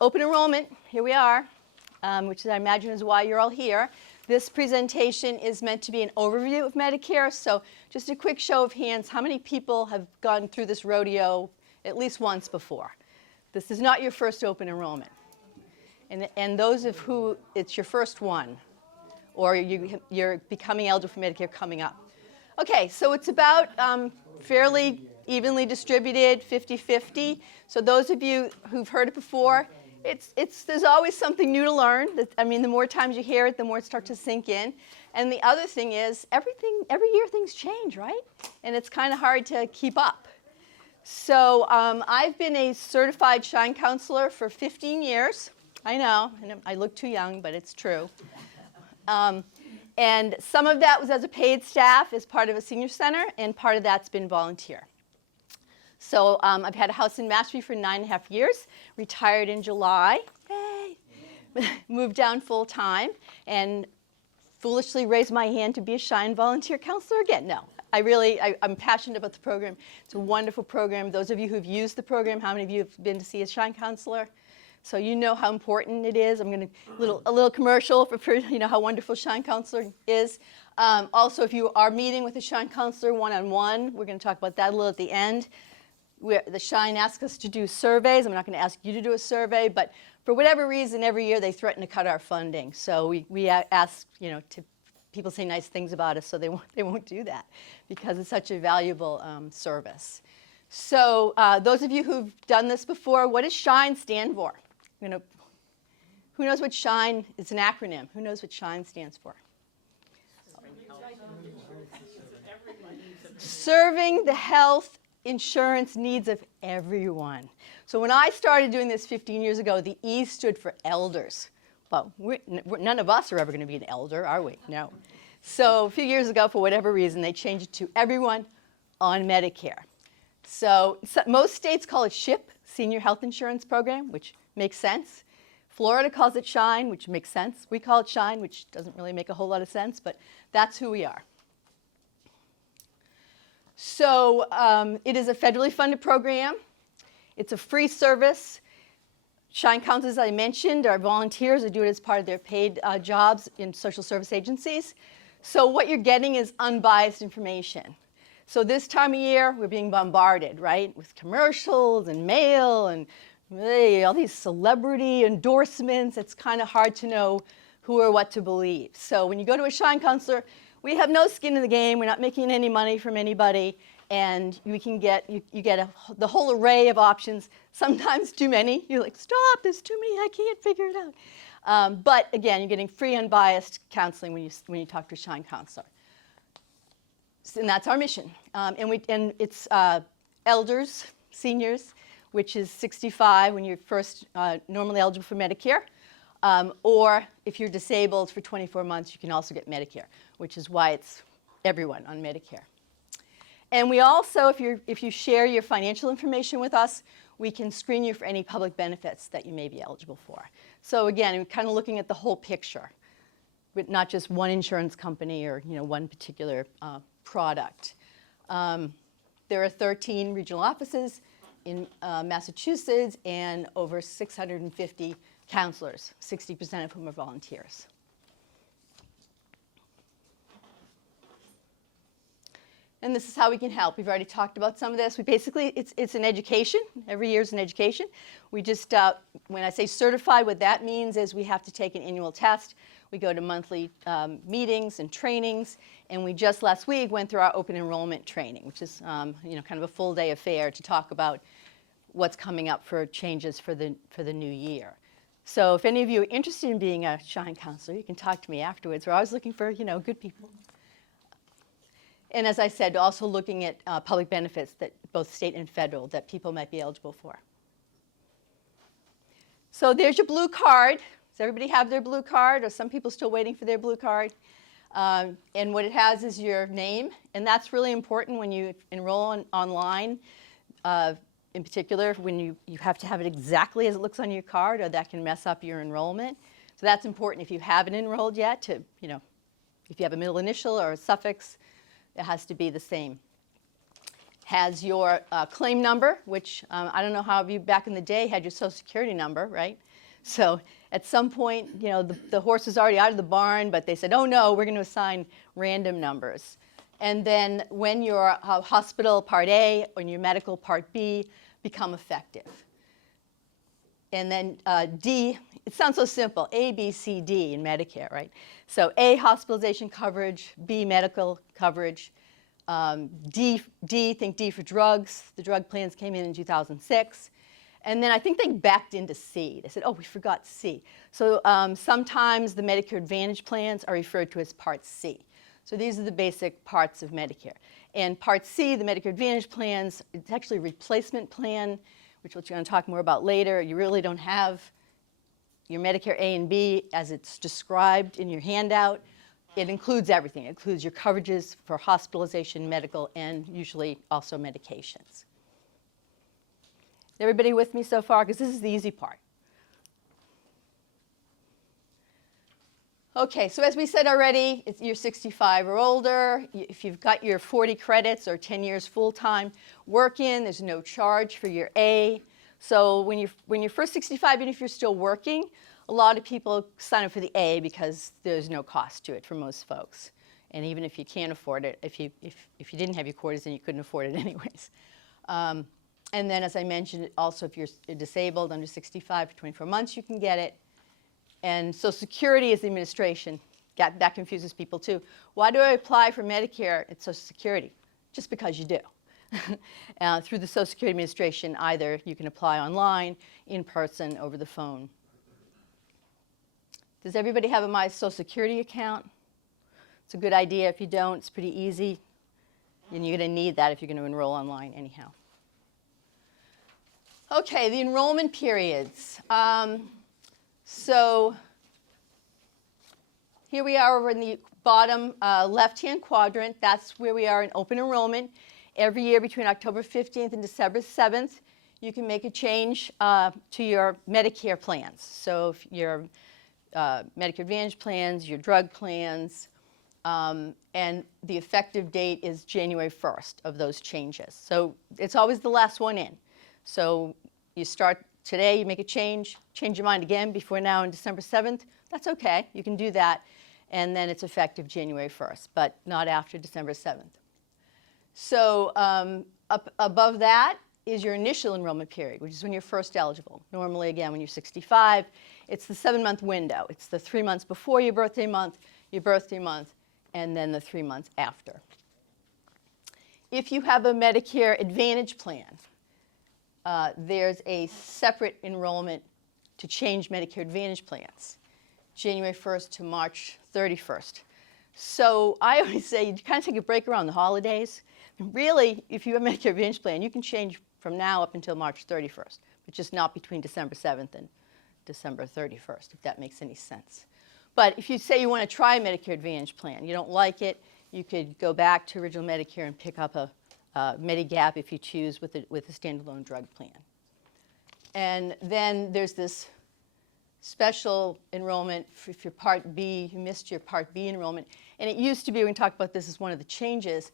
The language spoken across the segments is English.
open enrollment, here we are, which I imagine is why you're all here. This presentation is meant to be an overview of Medicare. So just a quick show of hands, how many people have gone through this rodeo at least once before? This is not your first open enrollment. And those of who it's your first one, or you're becoming eligible for Medicare coming up. Okay, so it's about fairly evenly distributed, 50-50. So those of you who've heard it before, there's always something new to learn. I mean, the more times you hear it, the more it starts to sink in. And the other thing is, every year things change, right? And it's kind of hard to keep up. So I've been a certified Shine counselor for 15 years. I know, I look too young, but it's true. And some of that was as a paid staff as part of a senior center, and part of that's been volunteer. So I've had a house in Mashpee for 9.5 years, retired in July, yay! Moved down full time, and foolishly raised my hand to be a Shine volunteer counselor again. No, I'm passionate about the program. It's a wonderful program. Those of you who've used the program, how many of you have been to see a Shine counselor? So you know how important it is. I'm going to a little commercial for how wonderful Shine counselor is. Also, if you are meeting with a Shine counselor one-on-one, we're going to talk about that a little at the end. The Shine asks us to do surveys. I'm not going to ask you to do a survey, but for whatever reason, every year they threaten to cut our funding. So we ask, to people say nice things about us, so they won't do that because it's such a valuable service. So those of you who've done this before, what does Shine stand for? Who knows what Shine is? An acronym. Who knows what Shine stands for? Serving the health insurance needs of everyone. So when I started doing this 15 years ago, the E stood for elders. Well, none of us are ever going to be an elder, are we? No. So a few years ago, for whatever reason, they changed it to everyone on Medicare. So most states call it SHIP, Senior Health Insurance Program, which makes sense. Florida calls it Shine, which makes sense. We call it Shine, which doesn't really make a whole lot of sense, but that's who we are. So it is a federally funded program. It's a free service. Shine counselors, as I mentioned, are volunteers who do it as part of their paid jobs in social service agencies. So what you're getting is unbiased information. So this time of year, we're being bombarded, right, with commercials and mail and all these celebrity endorsements. It's kind of hard to know who or what to believe. So when you go to a Shine counselor, we have no skin in the game. We're not making any money from anybody, and we can get the whole array of options. Sometimes too many. You're like, stop! There's too many. I can't figure it out. But again, you're getting free, unbiased counseling when you talk to a Shine counselor. And that's our mission. And it's elders, seniors, which is 65 when you're first normally eligible for Medicare. Or if you're disabled for 24 months, you can also get Medicare, which is why it's everyone on Medicare. And we also, if you share your financial information with us, we can screen you for any public benefits that you may be eligible for. So again, we're kind of looking at the whole picture, but not just one insurance company or one particular product. There are 13 regional offices in Massachusetts and over 650 counselors, 60% of whom are volunteers. And this is how we can help. We've already talked about some of this. It's an education. Every year is an education. We just, when I say certified, what that means is we have to take an annual test. We go to monthly meetings and trainings. And we just last week went through our open enrollment training, which is kind of a full day affair to talk about what's coming up for changes for the new year. So if any of you are interested in being a Shine counselor, you can talk to me afterwards. We're always looking for good people. And as I said, also looking at public benefits, that both state and federal, that people might be eligible for. So there's your blue card. Does everybody have their blue card? Or some people still waiting for their blue card? And what it has is your name. And that's really important when you enroll online. In particular, when you have to have it exactly as it looks on your card, or that can mess up your enrollment. So that's important if you haven't enrolled yet to, if you have a middle initial or a suffix, it has to be the same. Has your claim number, which I don't know how you back in the day had your Social Security number, right? So at some point, you know, the horse was already out of the barn, but they said, oh no, we're going to assign random numbers. And then when your hospital Part A or your medical Part B become effective. And then D, it sounds so simple, A, B, C, D in Medicare, right? So A, hospitalization coverage, B, medical coverage, D, think D for drugs. The drug plans came in 2006. And then I think they backed into C. They said, oh, we forgot C. So sometimes the Medicare Advantage plans are referred to as Part C. So these are the basic parts of Medicare. And Part C, the Medicare Advantage plans, it's actually a replacement plan, which we're going to talk more about later. You really don't have your Medicare A and B as it's described in your handout. It includes everything. It includes your coverages for hospitalization, medical, and usually also medications. Everybody with me so far? Because this is the easy part. Okay, so as we said already, if you're 65 or older, if you've got your 40 credits or 10 years full-time work in, there's no charge for your A. So when you're first 65, even if you're still working, a lot of people sign up for the A because there's no cost to it for most folks. And even if you can't afford it, if you didn't have your quarters, then you couldn't afford it anyways. And then, as I mentioned, also if you're disabled under 65 for 24 months, you can get it. And Social Security is the administration. That confuses people too. Why do I apply for Medicare at Social Security? Just because you do. Through the Social Security Administration, either you can apply online, in person, over the phone. Does everybody have a My Social Security account? It's a good idea. If you don't, it's pretty easy. And you're going to need that if you're going to enroll online anyhow. Okay, the enrollment periods. So here we are over in the bottom left-hand quadrant. That's where we are in open enrollment. Every year between October 15th and December 7th, you can make a change to your Medicare plans. So if your Medicare Advantage plans, your drug plans, and the effective date is January 1st of those changes. So it's always the last one in. So you start today, you make a change your mind again before now on December 7th, that's okay. You can do that. And then it's effective January 1st, but not after December 7th. So up above that is your initial enrollment period, which is when you're first eligible. Normally, again, when you're 65, it's the 7-month window. It's the 3 months before your birthday month, and then the 3 months after. If you have a Medicare Advantage plan, there's a separate enrollment to change Medicare Advantage plans, January 1st to March 31st. So I always say you kind of take a break around the holidays. Really, if you have a Medicare Advantage plan, you can change from now up until March 31st, but just not between December 7th and December 31st, if that makes any sense. But if you say you want to try a Medicare Advantage plan, you don't like it, you could go back to original Medicare and pick up a Medigap if you choose with a standalone drug plan. And then there's this special enrollment if you're Part B, you missed your Part B enrollment. And it used to be, we can talk about this as one of the changes,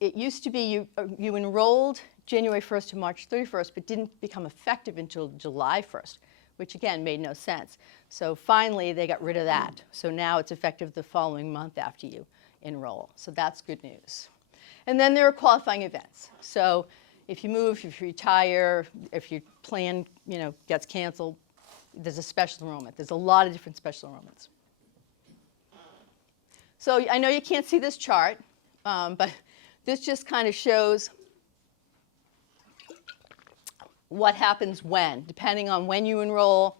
it used to be you enrolled January 1st to March 31st, but didn't become effective until July 1st, which again made no sense. So finally they got rid of that. So now it's effective the following month after you enroll. So that's good news. And then there are qualifying events. So if you move, if you retire, if your plan gets canceled, there's a special enrollment. There's a lot of different special enrollments. So I know you can't see this chart, but this just kind of shows what happens when, depending on when you enroll.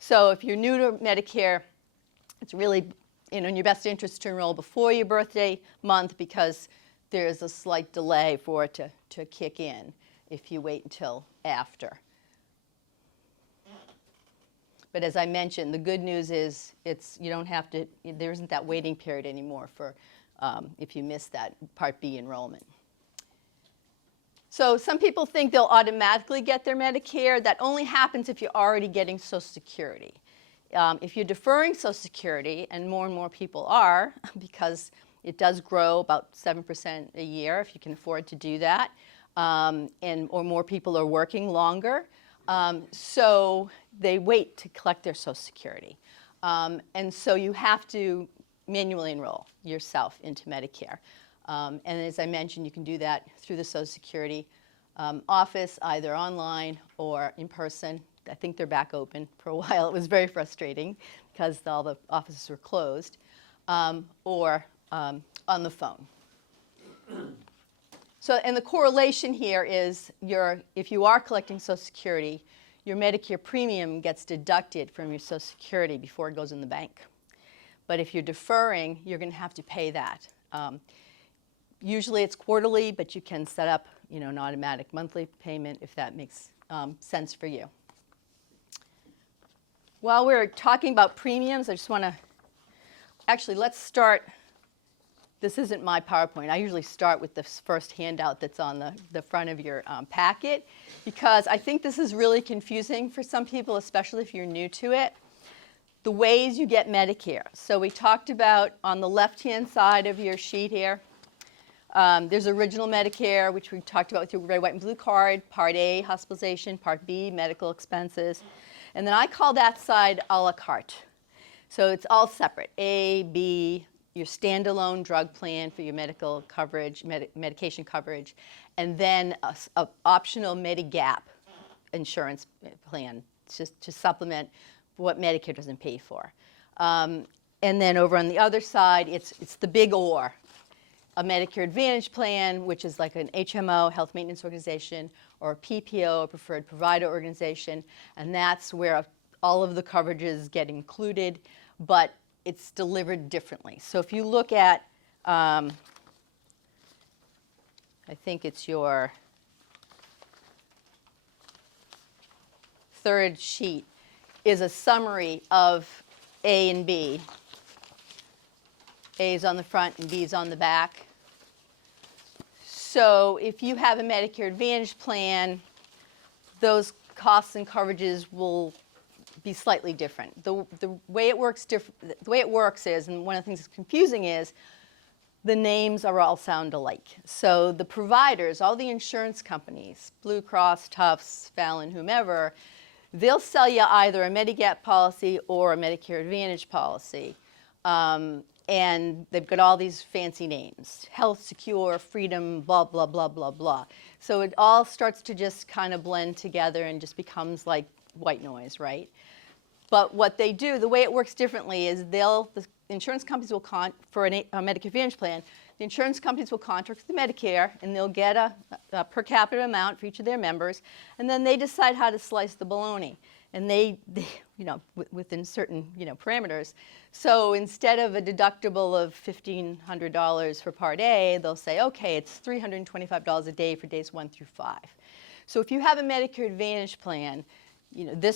So if you're new to Medicare, it's really in your best interest to enroll before your birthday month because there's a slight delay for it to kick in if you wait until after. But as I mentioned, the good news is you don't have to, there isn't that waiting period anymore for if you miss that Part B enrollment. So some people think they'll automatically get their Medicare. That only happens if you're already getting Social Security. If you're deferring Social Security, and more people are, because it does grow about 7% a year if you can afford to do that, or more people are working longer, So they wait to collect their Social Security. And so you have to manually enroll yourself into Medicare. And as I mentioned, you can do that through the Social Security office, either online or in person. I think they're back open. For a while, it was very frustrating because all the offices were closed, or on the phone. So, and the correlation here is if you are collecting Social Security, your Medicare premium gets deducted from your Social Security before it goes in the bank. But if you're deferring, you're going to have to pay that. Usually it's quarterly, but you can set up an automatic monthly payment if that makes sense for you. While we're talking about premiums, I just want to, actually let's start. This isn't my PowerPoint. I usually start with the first handout that's on the front of your packet, because I think this is really confusing for some people, especially if you're new to it. The ways you get Medicare. So we talked about on the left-hand side of your sheet here, there's original Medicare, which we talked about with your red, white, and blue card, Part A, hospitalization, Part B, medical expenses. And then I call that side a la carte. So it's all separate, A, B, your standalone drug plan for your medical coverage, medication coverage, and then a optional Medigap insurance plan just to supplement what Medicare doesn't pay for. And then over on the other side, it's the big or, a Medicare Advantage plan, which is like an HMO, health maintenance organization, or a PPO, a preferred provider organization, and that's where all of the coverages get included, but it's delivered differently. So if you look at, I think it's your third sheet, is a summary of A and B. A is on the front and B is on the back. So if you have a Medicare Advantage plan, those costs and coverages will be slightly different. The way it works is, and one of the things that's confusing is, the names all sound alike. So the providers, all the insurance companies, Blue Cross, Tufts, Fallon, whomever, they'll sell you either a Medigap policy or a Medicare Advantage policy. And they've got all these fancy names, Health Secure, Freedom, blah, blah, blah, blah, blah. So it all starts to just kind of blend together and just becomes like white noise, right? But what they do, the way it works differently is the insurance companies will, for a Medicare Advantage plan, the insurance companies will contract with Medicare, and they'll get a per capita amount for each of their members, and then they decide how to slice the bologna. And they within certain, parameters. So instead of a deductible of $1,500 for Part A, they'll say, okay, it's $325 a day for days 1 through 5. So if you have a Medicare Advantage plan, the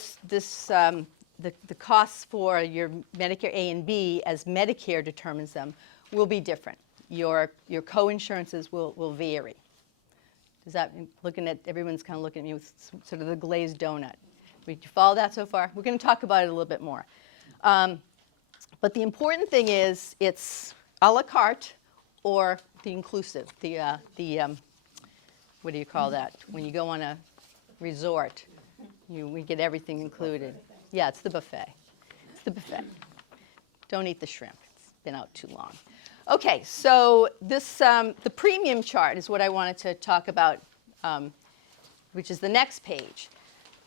costs for your Medicare A and B, as Medicare determines them, will be different. Your co-insurances will vary. Does that, everyone's kind of looking at me with sort of the glazed donut. Did you follow that so far? We're going to talk about it a little bit more. But the important thing is it's a la carte or the inclusive, what do you call that? When you go on a resort, we get everything included. Yeah, it's the buffet. It's the buffet. Don't eat the shrimp. It's been out too long. Okay, so this the premium chart is what I wanted to talk about, which is the next page.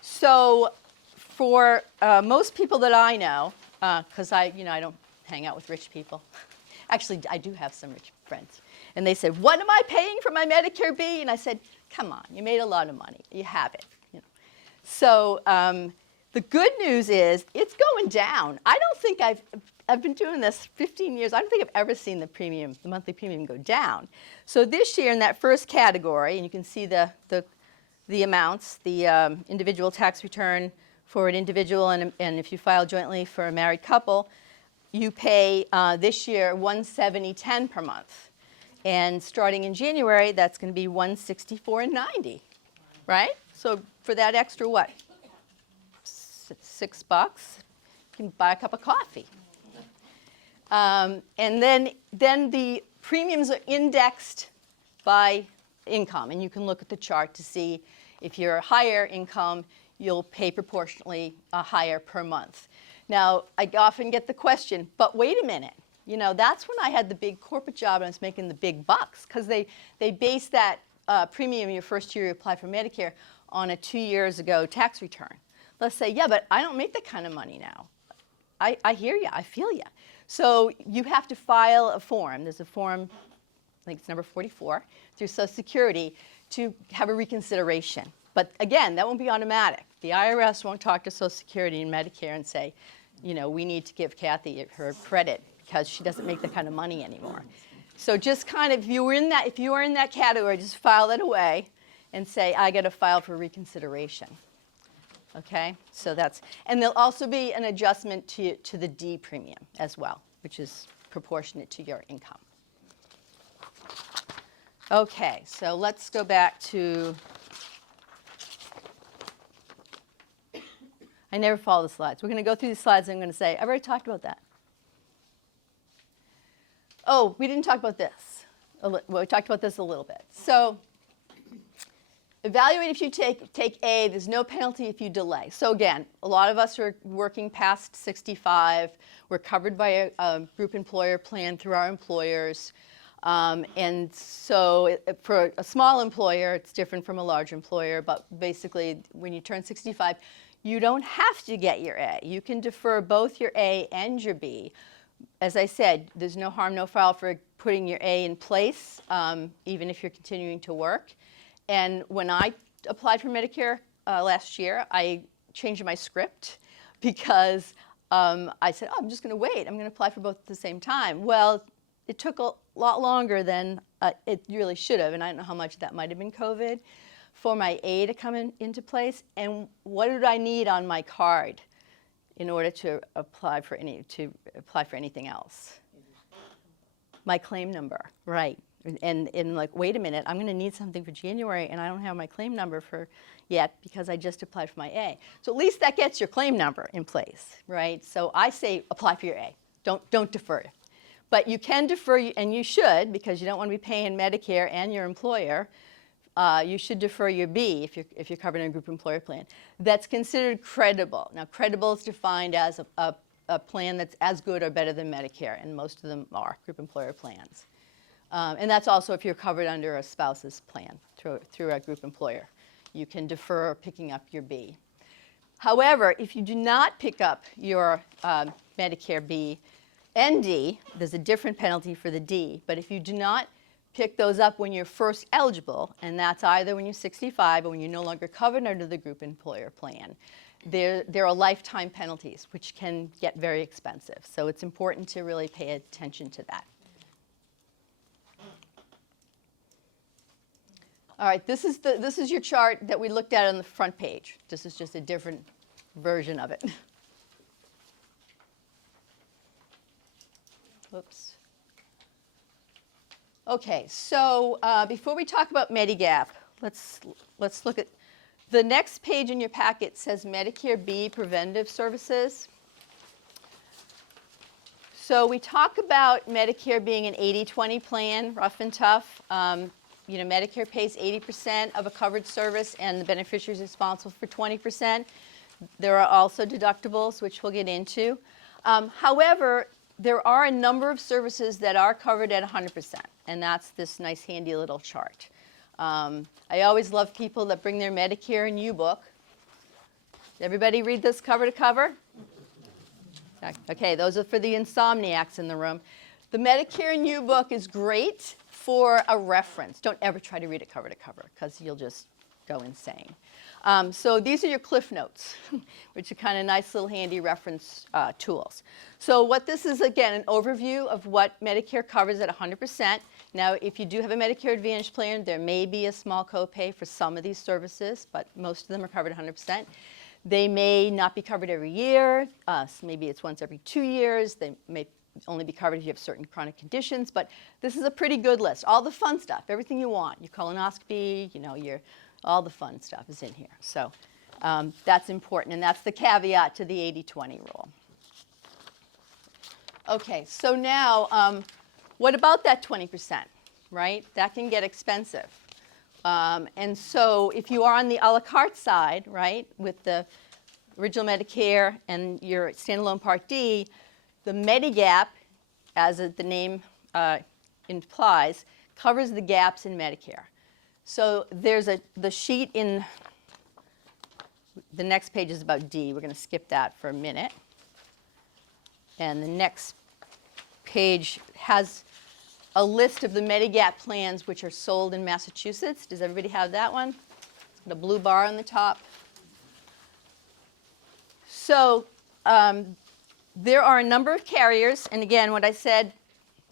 So for most people that I know, because I don't hang out with rich people. Actually, I do have some rich friends. And they said, what am I paying for my Medicare B? And I said, come on, you made a lot of money. You have it. So the good news is it's going down. I don't think I've been doing this 15 years. I don't think I've ever seen the monthly premium go down. So this year in that first category, and you can see the amounts, the individual tax return for an individual, and if you file jointly for a married couple, you pay this year $170.10 per month. And starting in January, that's going to be $164.90, right? So for that extra, what, $6, you can buy a cup of coffee. And then the premiums are indexed by income. And you can look at the chart to see if you're a higher income, you'll pay proportionately higher per month. Now, I often get the question, but wait a minute. You know, that's when I had the big corporate job and I was making the big bucks, because they base that premium your first year you apply for Medicare on a 2 years ago tax return. Let's say, yeah, but I don't make that kind of money now. I hear you, I feel you. So you have to file a form. There's a form, I think it's number 44, through Social Security to have a reconsideration. But again, that won't be automatic. The IRS won't talk to Social Security and Medicare and say, you know, we need to give Kathy her credit because she doesn't make that kind of money anymore. So just kind of, if you are in that category, just file that away and say, I got to file for reconsideration. Okay, so that's, and there'll also be an adjustment to the D premium as well, which is proportionate to your income. Okay, so let's go back to, I never follow the slides. We're going to go through these slides and I'm going to say, I've already talked about that. Oh, we didn't talk about this. Well, we talked about this a little bit. So evaluate if you take A. There's no penalty if you delay. So again, a lot of us are working past 65. We're covered by a group employer plan through our employers. And so for a small employer, it's different from a large employer. But basically, when you turn 65, you don't have to get your A. You can defer both your A and your B. As I said, there's no harm, no foul for putting your A in place, even if you're continuing to work. And when I applied for Medicare last year, I changed my script because I said, oh, I'm just going to wait. I'm going to apply for both at the same time. Well, it took a lot longer than it really should have, and I don't know how much that might have been COVID, for my A to come into place. And what did I need on my card in order to apply for anything else? My claim number, right. And like, wait a minute, I'm going to need something for January, and I don't have my claim number for yet because I just applied for my A. So at least that gets your claim number in place, right? So I say apply for your A. Don't defer. But you can defer, and you should, because you don't want to be paying Medicare and your employer. You should defer your B if you're covered in a group employer plan. That's considered credible. Now, credible is defined as a plan that's as good or better than Medicare, and most of them are group employer plans. And that's also if you're covered under a spouse's plan through a group employer. You can defer picking up your B. However, if you do not pick up your Medicare B and D, there's a different penalty for the D. But if you do not pick those up when you're first eligible, and that's either when you're 65 or when you're no longer covered under the group employer plan, there are lifetime penalties, which can get very expensive. So it's important to really pay attention to that. All right, this is your chart that we looked at on the front page. This is just a different version of it. Whoops. Okay, so before we talk about Medigap, let's look at the next page in your packet. Says Medicare B Preventive Services. So we talk about Medicare being an 80-20 plan, rough and tough. You know, Medicare pays 80% of a covered service, and the beneficiary is responsible for 20%. There are also deductibles, which we'll get into. However, there are a number of services that are covered at 100%, and that's this nice handy little chart. I always love people that bring their Medicare and U book. Everybody read this cover to cover? Okay, those are for the insomniacs in the room. The Medicare and U book is great for a reference. Don't ever try to read it cover to cover, because you'll just go insane. So these are your Cliff Notes, which are kind of nice little handy reference tools. So what this is, again, an overview of what Medicare covers at 100%. Now, if you do have a Medicare Advantage plan, there may be a small copay for some of these services, but most of them are covered 100%. They may not be covered every year. Maybe it's once every 2 years. They may only be covered if you have certain chronic conditions, but this is a pretty good list. All the fun stuff, everything you want. Your colonoscopy, you know, all the fun stuff is in here. So that's important, and that's the caveat to the 80-20 rule. Okay, so now what about that 20%, right? That can get expensive. And so if you are on the a la carte side, right, with the original Medicare and your standalone Part D, the Medigap, as the name implies, covers the gaps in Medicare. So there's the sheet in the next page is about D. We're going to skip that for a minute. And the next page has a list of the Medigap plans which are sold in Massachusetts. Does everybody have that one? The blue bar on the top. So there are a number of carriers, and again, what I said,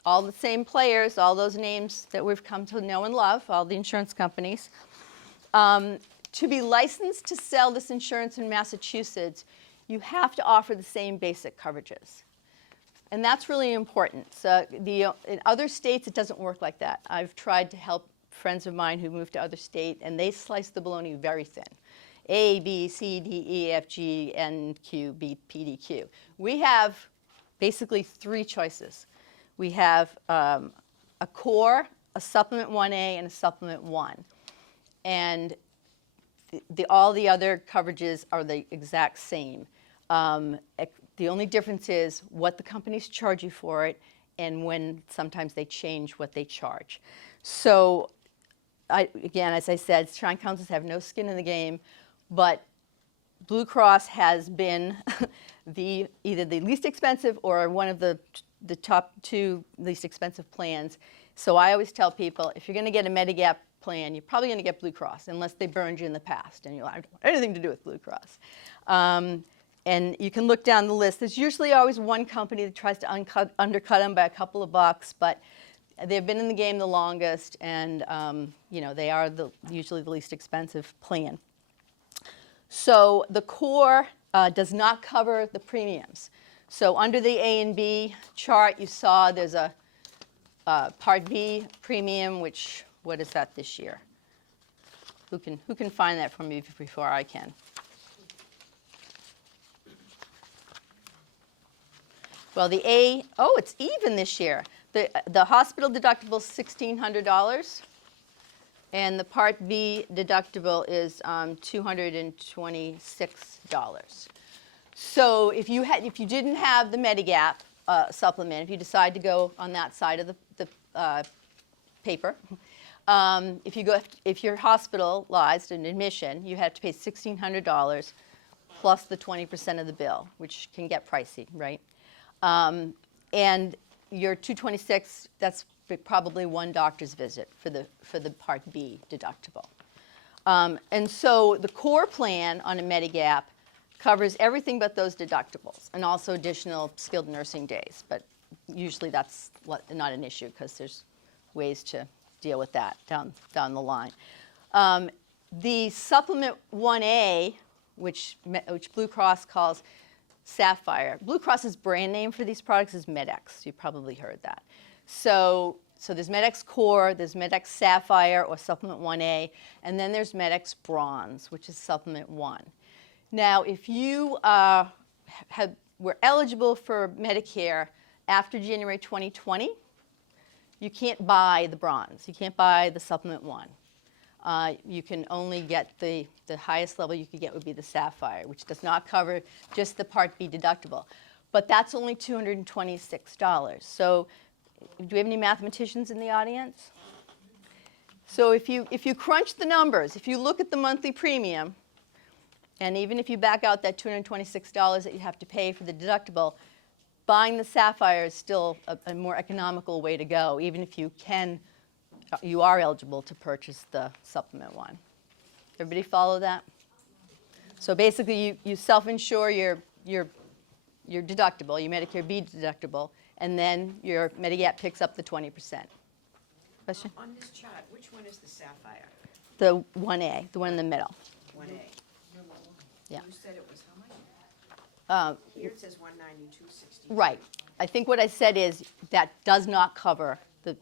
all the same players, all those names that we've come to know and love, all the insurance companies. To be licensed to sell this insurance in Massachusetts, you have to offer the same basic coverages. And that's really important. So in other states, it doesn't work like that. I've tried to help friends of mine who moved to other states, and they slice the bologna very thin. A, B, C, D, E, F, G, N, Q, B, P, D, Q. We have basically three choices. We have a core, a supplement 1A, and a supplement 1. And all the other coverages are the exact same. The only difference is what the companies charge you for it and when sometimes they change what they charge. So again, as I said, Shrine Councils have no skin in the game, but Blue Cross has been either the least expensive or one of the top two least expensive plans. So I always tell people, if you're going to get a Medigap plan, you're probably going to get Blue Cross, unless they burned you in the past and you're like, I don't want anything to do with Blue Cross. And you can look down the list. There's usually always one company that tries to undercut them by a couple of bucks, but they've been in the game the longest, and they are usually the least expensive plan. So the core does not cover the premiums. So under the A and B chart, you saw there's a Part B premium, which, what is that this year? Who can find that for me before I can? Well, the A, it's even this year. The hospital deductible is $1,600, and the Part B deductible is $226. So if you didn't have the Medigap supplement, if you decide to go on that side of the paper, if you're hospitalized in admission, you have to pay $1,600 plus the 20% of the bill, which can get pricey, right? And your $226, that's probably one doctor's visit for the Part B deductible. And so the core plan on a Medigap covers everything but those deductibles, and also additional skilled nursing days. But usually that's not an issue because there's ways to deal with that down the line. The supplement 1A, which Blue Cross calls Sapphire. Blue Cross's brand name for these products is Med-X. You probably heard that. So there's Med-X Core, there's Med-X Sapphire or Supplement 1A, and then there's Med-X Bronze, which is Supplement 1. Now, if you were eligible for Medicare after January 2020, you can't buy the Bronze. You can't buy the Supplement 1. You can only get the highest level you could get would be the Sapphire, which does not cover just the Part B deductible. But that's only $226. So do we have any mathematicians in the audience? So if you crunch the numbers, if you look at the monthly premium, and even if you back out that $226 that you have to pay for the deductible, buying the Sapphire is still a more economical way to go, even if you are eligible to purchase the Supplement 1. Everybody follow that? So basically, you self-insure your deductible, your Medicare B deductible, and then your Medigap picks up the 20%. Question? On this chart, which one is the Sapphire? The 1A, the one in the middle. 1A. Yeah. You said it was how much? Here it says $192.60. Right. I think what I said is that does not cover the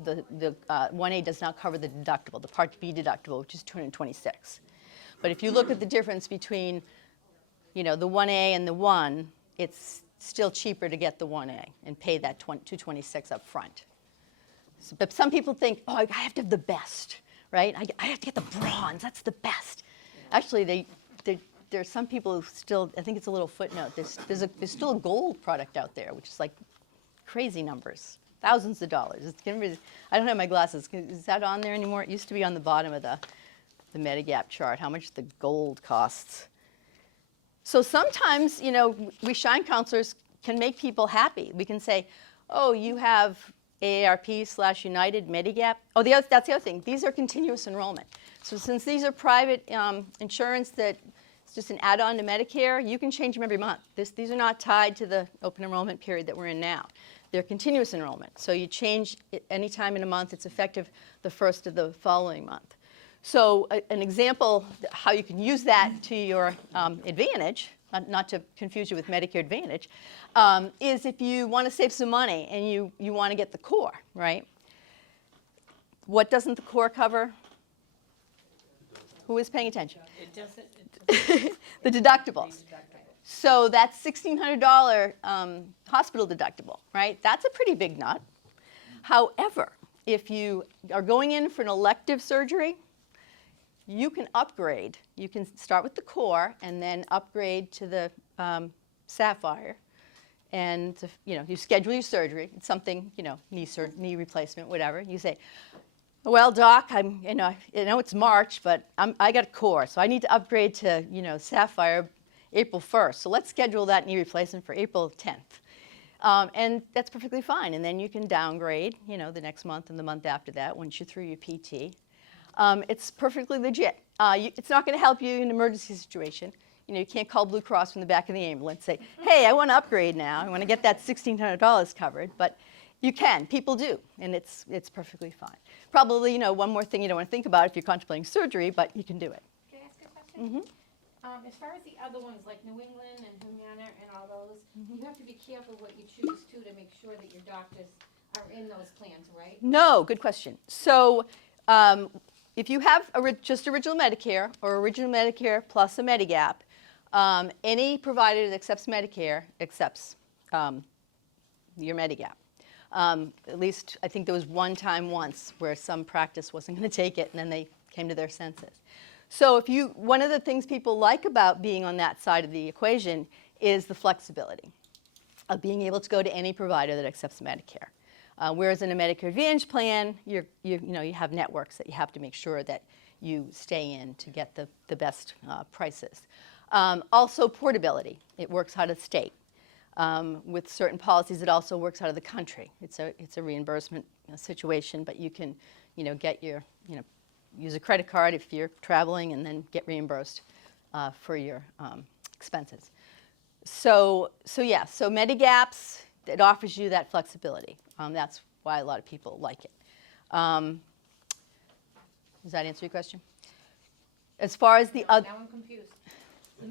1A does not cover the deductible, the Part B deductible, which is $226. But if you look at the difference between, the 1A and the 1, it's still cheaper to get the 1A and pay that $226 up front. So, but some people think, I have to have the best, right? I have to get the bronze. That's the best. Actually, there are some people who still, I think it's a little footnote, there's still a gold product out there, which is like crazy numbers, thousands of dollars. I don't have my glasses. Is that on there anymore? It used to be on the bottom of the Medigap chart, how much the gold costs. So sometimes, you know, we Shine counselors can make people happy. We can say, oh, you have AARP/United Medigap. Oh, that's the other thing. These are continuous enrollment. So since these are private insurance that it's just an add-on to Medicare, you can change them every month. These are not tied to the open enrollment period that we're in now. They're continuous enrollment. So you change it any time in a month. It's effective the first of the following month. So an example how you can use that to your advantage, not to confuse you with Medicare Advantage, is if you want to save some money and you want to get the core, right? What doesn't the core cover? Who is paying attention? It doesn't. The deductibles. So that's $1,600 hospital deductible, right? That's a pretty big nut. However, if you are going in for an elective surgery, you can upgrade. You can start with the core and then upgrade to the Sapphire. And you know, you schedule your surgery. It's something, you know, knee replacement, whatever. You say, well, doc, I know it's March, but I got a core, so I need to upgrade to, you know, Sapphire April 1st. So let's schedule that knee replacement for April 10th. And that's perfectly fine. And then you can downgrade, you know, the next month and the month after that once you're through your PT. It's perfectly legit. It's not going to help you in an emergency situation. You know, you can't call Blue Cross from the back of the ambulance and say, hey, I want to upgrade now. I want to get that $1,600 covered. But you can. People do. And it's perfectly fine. Probably, you know, one more thing you don't want to think about if you're contemplating surgery, but you can do it. Can I ask a question? As far as the other ones, like New England and Humana and all those, you have to be careful what you choose to make sure that your doctors are in those plans, right? No, good question. So if you have just original Medicare or original Medicare plus a Medigap, any provider that accepts Medicare accepts your Medigap. At least I think there was once where some practice wasn't going to take it and then they came to their senses. So one of the things people like about being on that side of the equation is the flexibility of being able to go to any provider that accepts Medicare. Whereas in a Medicare Advantage plan, you have networks that you have to make sure that you stay in to get the best prices. Also portability. It works out of state. With certain policies, it also works out of the country. It's a reimbursement situation, but you can, get your, use a credit card if you're traveling and then get reimbursed for your expenses. So Medigaps, it offers you that flexibility. That's why a lot of people like it. Does that answer your question? As far as the other, Now I'm confused. The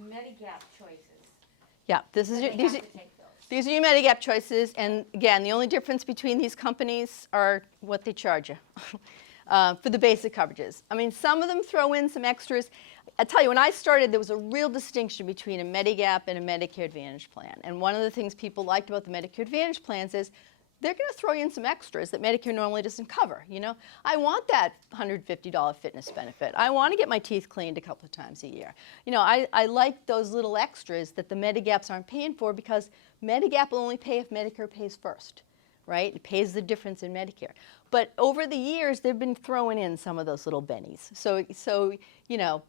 Medigap choices. yeah, these are They have to take those. these are your Medigap choices, and again, the only difference between these companies are what they charge you for the basic coverages. I mean, some of them throw in some extras. I tell you, when I started, there was a real distinction between a Medigap and a Medicare Advantage plan. And one of the things people liked about the Medicare Advantage plans is they're going to throw you in some extras that Medicare normally doesn't cover. I want that $150 fitness benefit. I want to get my teeth cleaned a couple of times a year. I like those little extras that the Medigaps aren't paying for because Medigap will only pay if Medicare pays first, right? It pays the difference in Medicare. But over the years, they've been throwing in some of those little bennies. So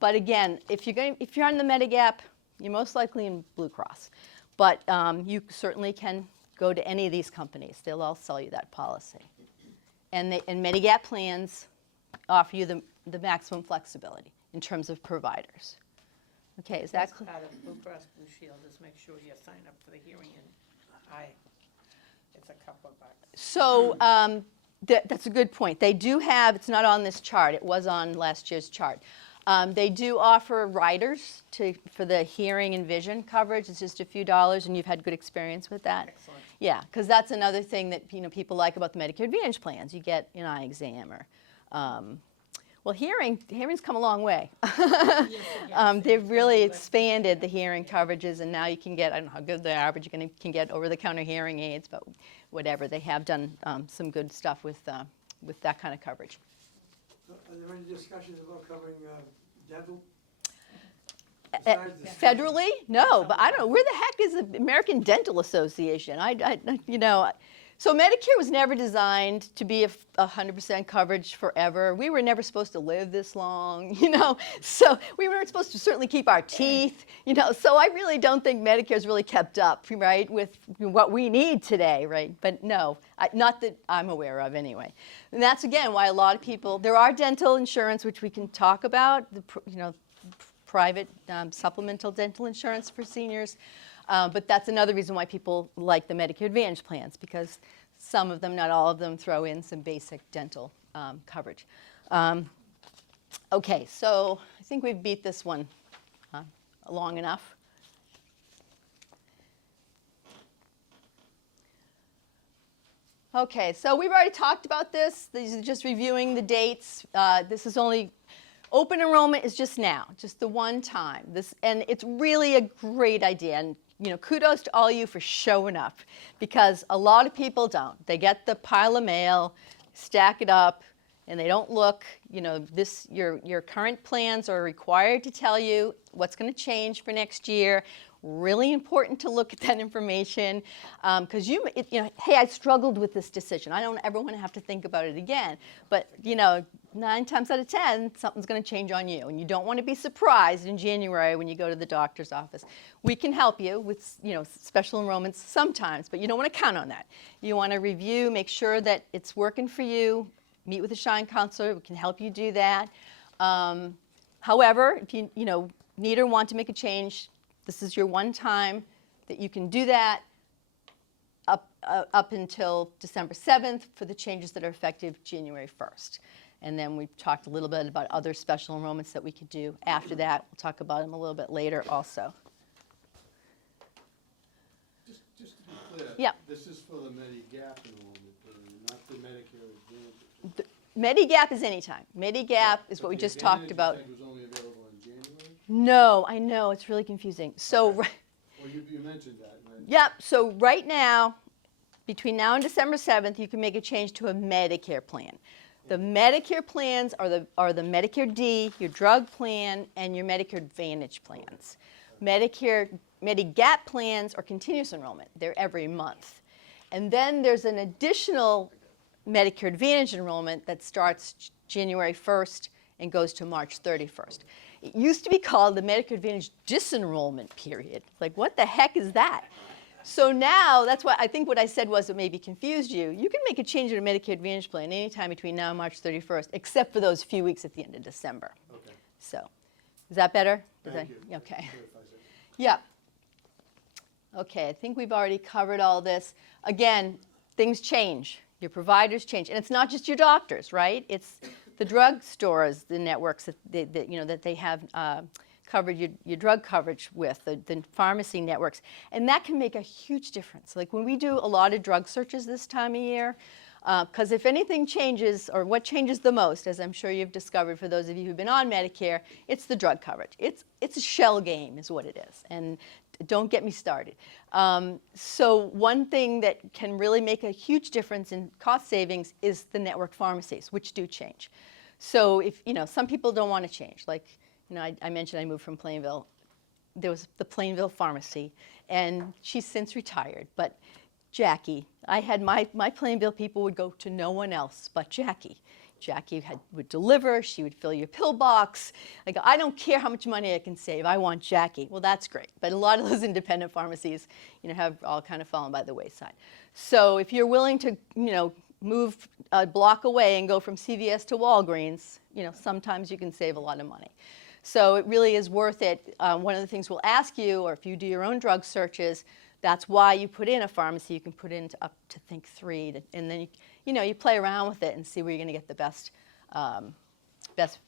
but again, if you're on the Medigap, you're most likely in Blue Cross. But you certainly can go to any of these companies. They'll all sell you that policy. And Medigap plans offer you the maximum flexibility in terms of providers. Okay, is that clear? Part of Blue Cross Blue Shield is make sure you sign up for the hearing and it's a couple of bucks. So that's a good point. They do have, it's not on this chart, it was on last year's chart. They do offer riders for the hearing and vision coverage. It's just a few dollars, and you've had good experience with that. Excellent. Yeah, because that's another thing that people like about the Medicare Advantage plans. You get an eye exam or, well, hearing's come a long way. They've really expanded the hearing coverages, and now you can get, I don't know how good they are, but you can get over-the-counter hearing aids. But whatever. They have done some good stuff with that kind of coverage. Are there any discussions about covering dental? Federally? No, but I don't know. Where the heck is the American Dental Association? So Medicare was never designed to be 100% coverage forever. We were never supposed to live this long, so we weren't supposed to certainly keep our teeth, so I really don't think Medicare's really kept up, right, with what we need today, right? But no, not that I'm aware of anyway. And that's, again, why a lot of people, there are dental insurance, which we can talk about, private supplemental dental insurance for seniors. But that's another reason why people like the Medicare Advantage plans, because some of them, not all of them, throw in some basic dental coverage. Okay, so I think we've beat this one long enough. Okay, so we've already talked about this. These are just reviewing the dates. This is only open enrollment is just now, just the one time. And it's really a great idea. And kudos to all you for showing up, because a lot of people don't. They get the pile of mail, stack it up, and they don't look. Your current plans are required to tell you what's going to change for next year. Really important to look at that information, because hey, I struggled with this decision. I don't ever want to have to think about it again. But 9 times out of 10, something's going to change on you, and you don't want to be surprised in January when you go to the doctor's office. We can help you with special enrollments sometimes, but you don't want to count on that. You want to review, make sure that it's working for you. Meet with a Shine counselor. We can help you do that. However, if you need or want to make a change, this is your one time that you can do that up until December 7th for the changes that are effective January 1st. And then we've talked a little bit about other special enrollments that we could do after that. We'll talk about them a little bit later also. Just to be clear, Yeah. This is for the Medigap enrollment, not the Medicare Advantage. Medigap is anytime. Medigap is what we just talked about. The Advantage you said was only available in January? No, I know, it's really confusing. So, Okay. Well, you mentioned that. Right? yep, so right now, between now and December 7th, you can make a change to a Medicare plan. The Medicare plans are the Medicare D, your drug plan, and your Medicare Advantage plans. Medigap plans are continuous enrollment. They're every month. And then there's an additional Medicare Advantage enrollment that starts January 1st and goes to March 31st. It used to be called the Medicare Advantage disenrollment period. Like, what the heck is that? So now, that's why I think what I said was it maybe confused you. You can make a change in a Medicare Advantage plan anytime between now and March 31st, except for those few weeks at the end of December. Okay. So, is that better? Thank you. Okay. Clarifies it. Yeah. Okay, I think we've already covered all this. Again, things change. Your providers change. And it's not just your doctors, right? It's the drug stores, the networks that they have covered your drug coverage with, the pharmacy networks. And that can make a huge difference. Like when we do a lot of drug searches this time of year, because if anything changes, or what changes the most, as I'm sure you've discovered for those of you who've been on Medicare, it's the drug coverage. It's a shell game is what it is. And don't get me started. So one thing that can really make a huge difference in cost savings is the network pharmacies, which do change. So if, some people don't want to change. Like, I mentioned I moved from Plainville. There was the Plainville pharmacy, and she's since retired. But Jackie, I had my Plainville people would go to no one else but Jackie. Jackie would deliver, she would fill your pill box. Like, I don't care how much money I can save, I want Jackie. Well, that's great. But a lot of those independent pharmacies, have all kind of fallen by the wayside. So if you're willing to, move a block away and go from CVS to Walgreens, sometimes you can save a lot of money. So it really is worth it. One of the things we'll ask you, or if you do your own drug searches, that's why you put in a pharmacy. You can put in up to, think 3, and then you play around with it and see where you're going to get the best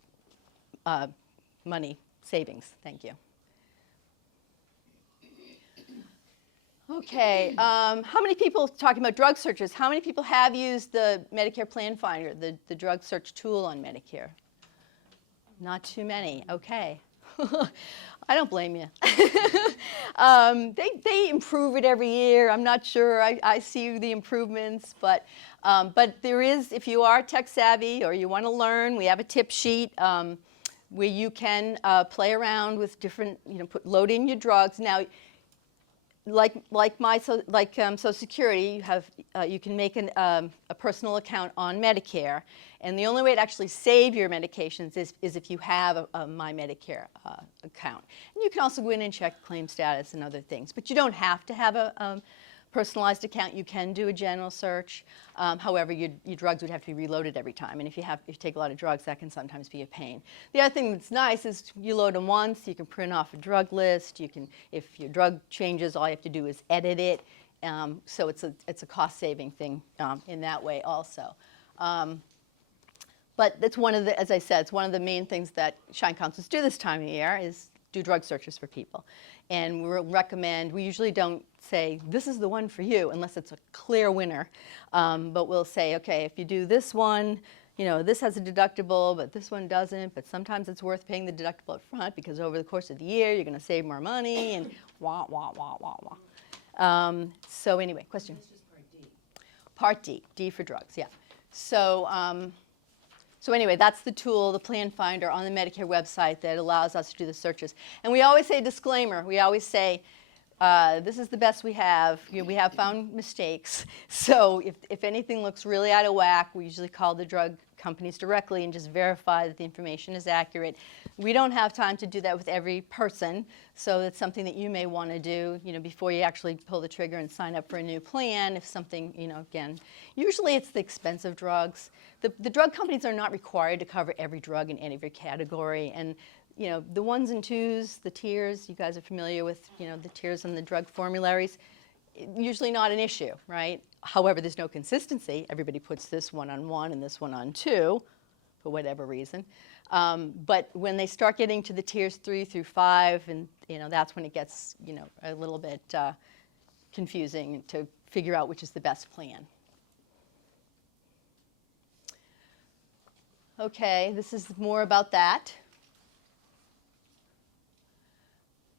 money savings. Thank you. Okay, how many people, talking about drug searches, how many people have used the Medicare Plan Finder, the drug search tool on Medicare? Not too many, okay. I don't blame you. They improve it every year. I'm not sure I see the improvements, but there is, if you are tech savvy or you want to learn, we have a tip sheet where you can play around with different, load in your drugs. Now, like Social Security, you can make a personal account on Medicare, and the only way to actually save your medications is if you have a My Medicare account. And you can also go in and check claim status and other things, but you don't have to have a personalized account. You can do a general search. However, your drugs would have to be reloaded every time, and if you take a lot of drugs, that can sometimes be a pain. The other thing that's nice is you load them once. You can print off a drug list. You can, if your drug changes, all you have to do is edit it. So it's a cost-saving thing in that way also. But that's one of the, as I said, it's one of the main things that Shine Councils do this time of year is do drug searches for people. And we usually don't say, this is the one for you, unless it's a clear winner. But we'll say, okay, if you do this one, this has a deductible, but this one doesn't. But sometimes it's worth paying the deductible up front because over the course of the year, you're going to save more money and wah, wah, wah, wah, wah. So anyway, question? This is Part D. Part D, D for drugs, yeah. So anyway, that's the tool, the Plan Finder on the Medicare website that allows us to do the searches. And we always say disclaimer. We always say, this is the best we have. We have found mistakes. So if anything looks really out of whack, we usually call the drug companies directly and just verify that the information is accurate. We don't have time to do that with every person, so it's something that you may want to do, before you actually pull the trigger and sign up for a new plan. If something, again, usually it's the expensive drugs. The drug companies are not required to cover every drug in any of your category, and the ones and twos, the tiers, you guys are familiar with, the tiers and the drug formularies, usually not an issue, right? However, there's no consistency. Everybody puts this one on 1 and this one on 2 for whatever reason. But when they start getting to the tiers 3 through 5, and that's when it gets, a little bit confusing to figure out which is the best plan. Okay, this is more about that.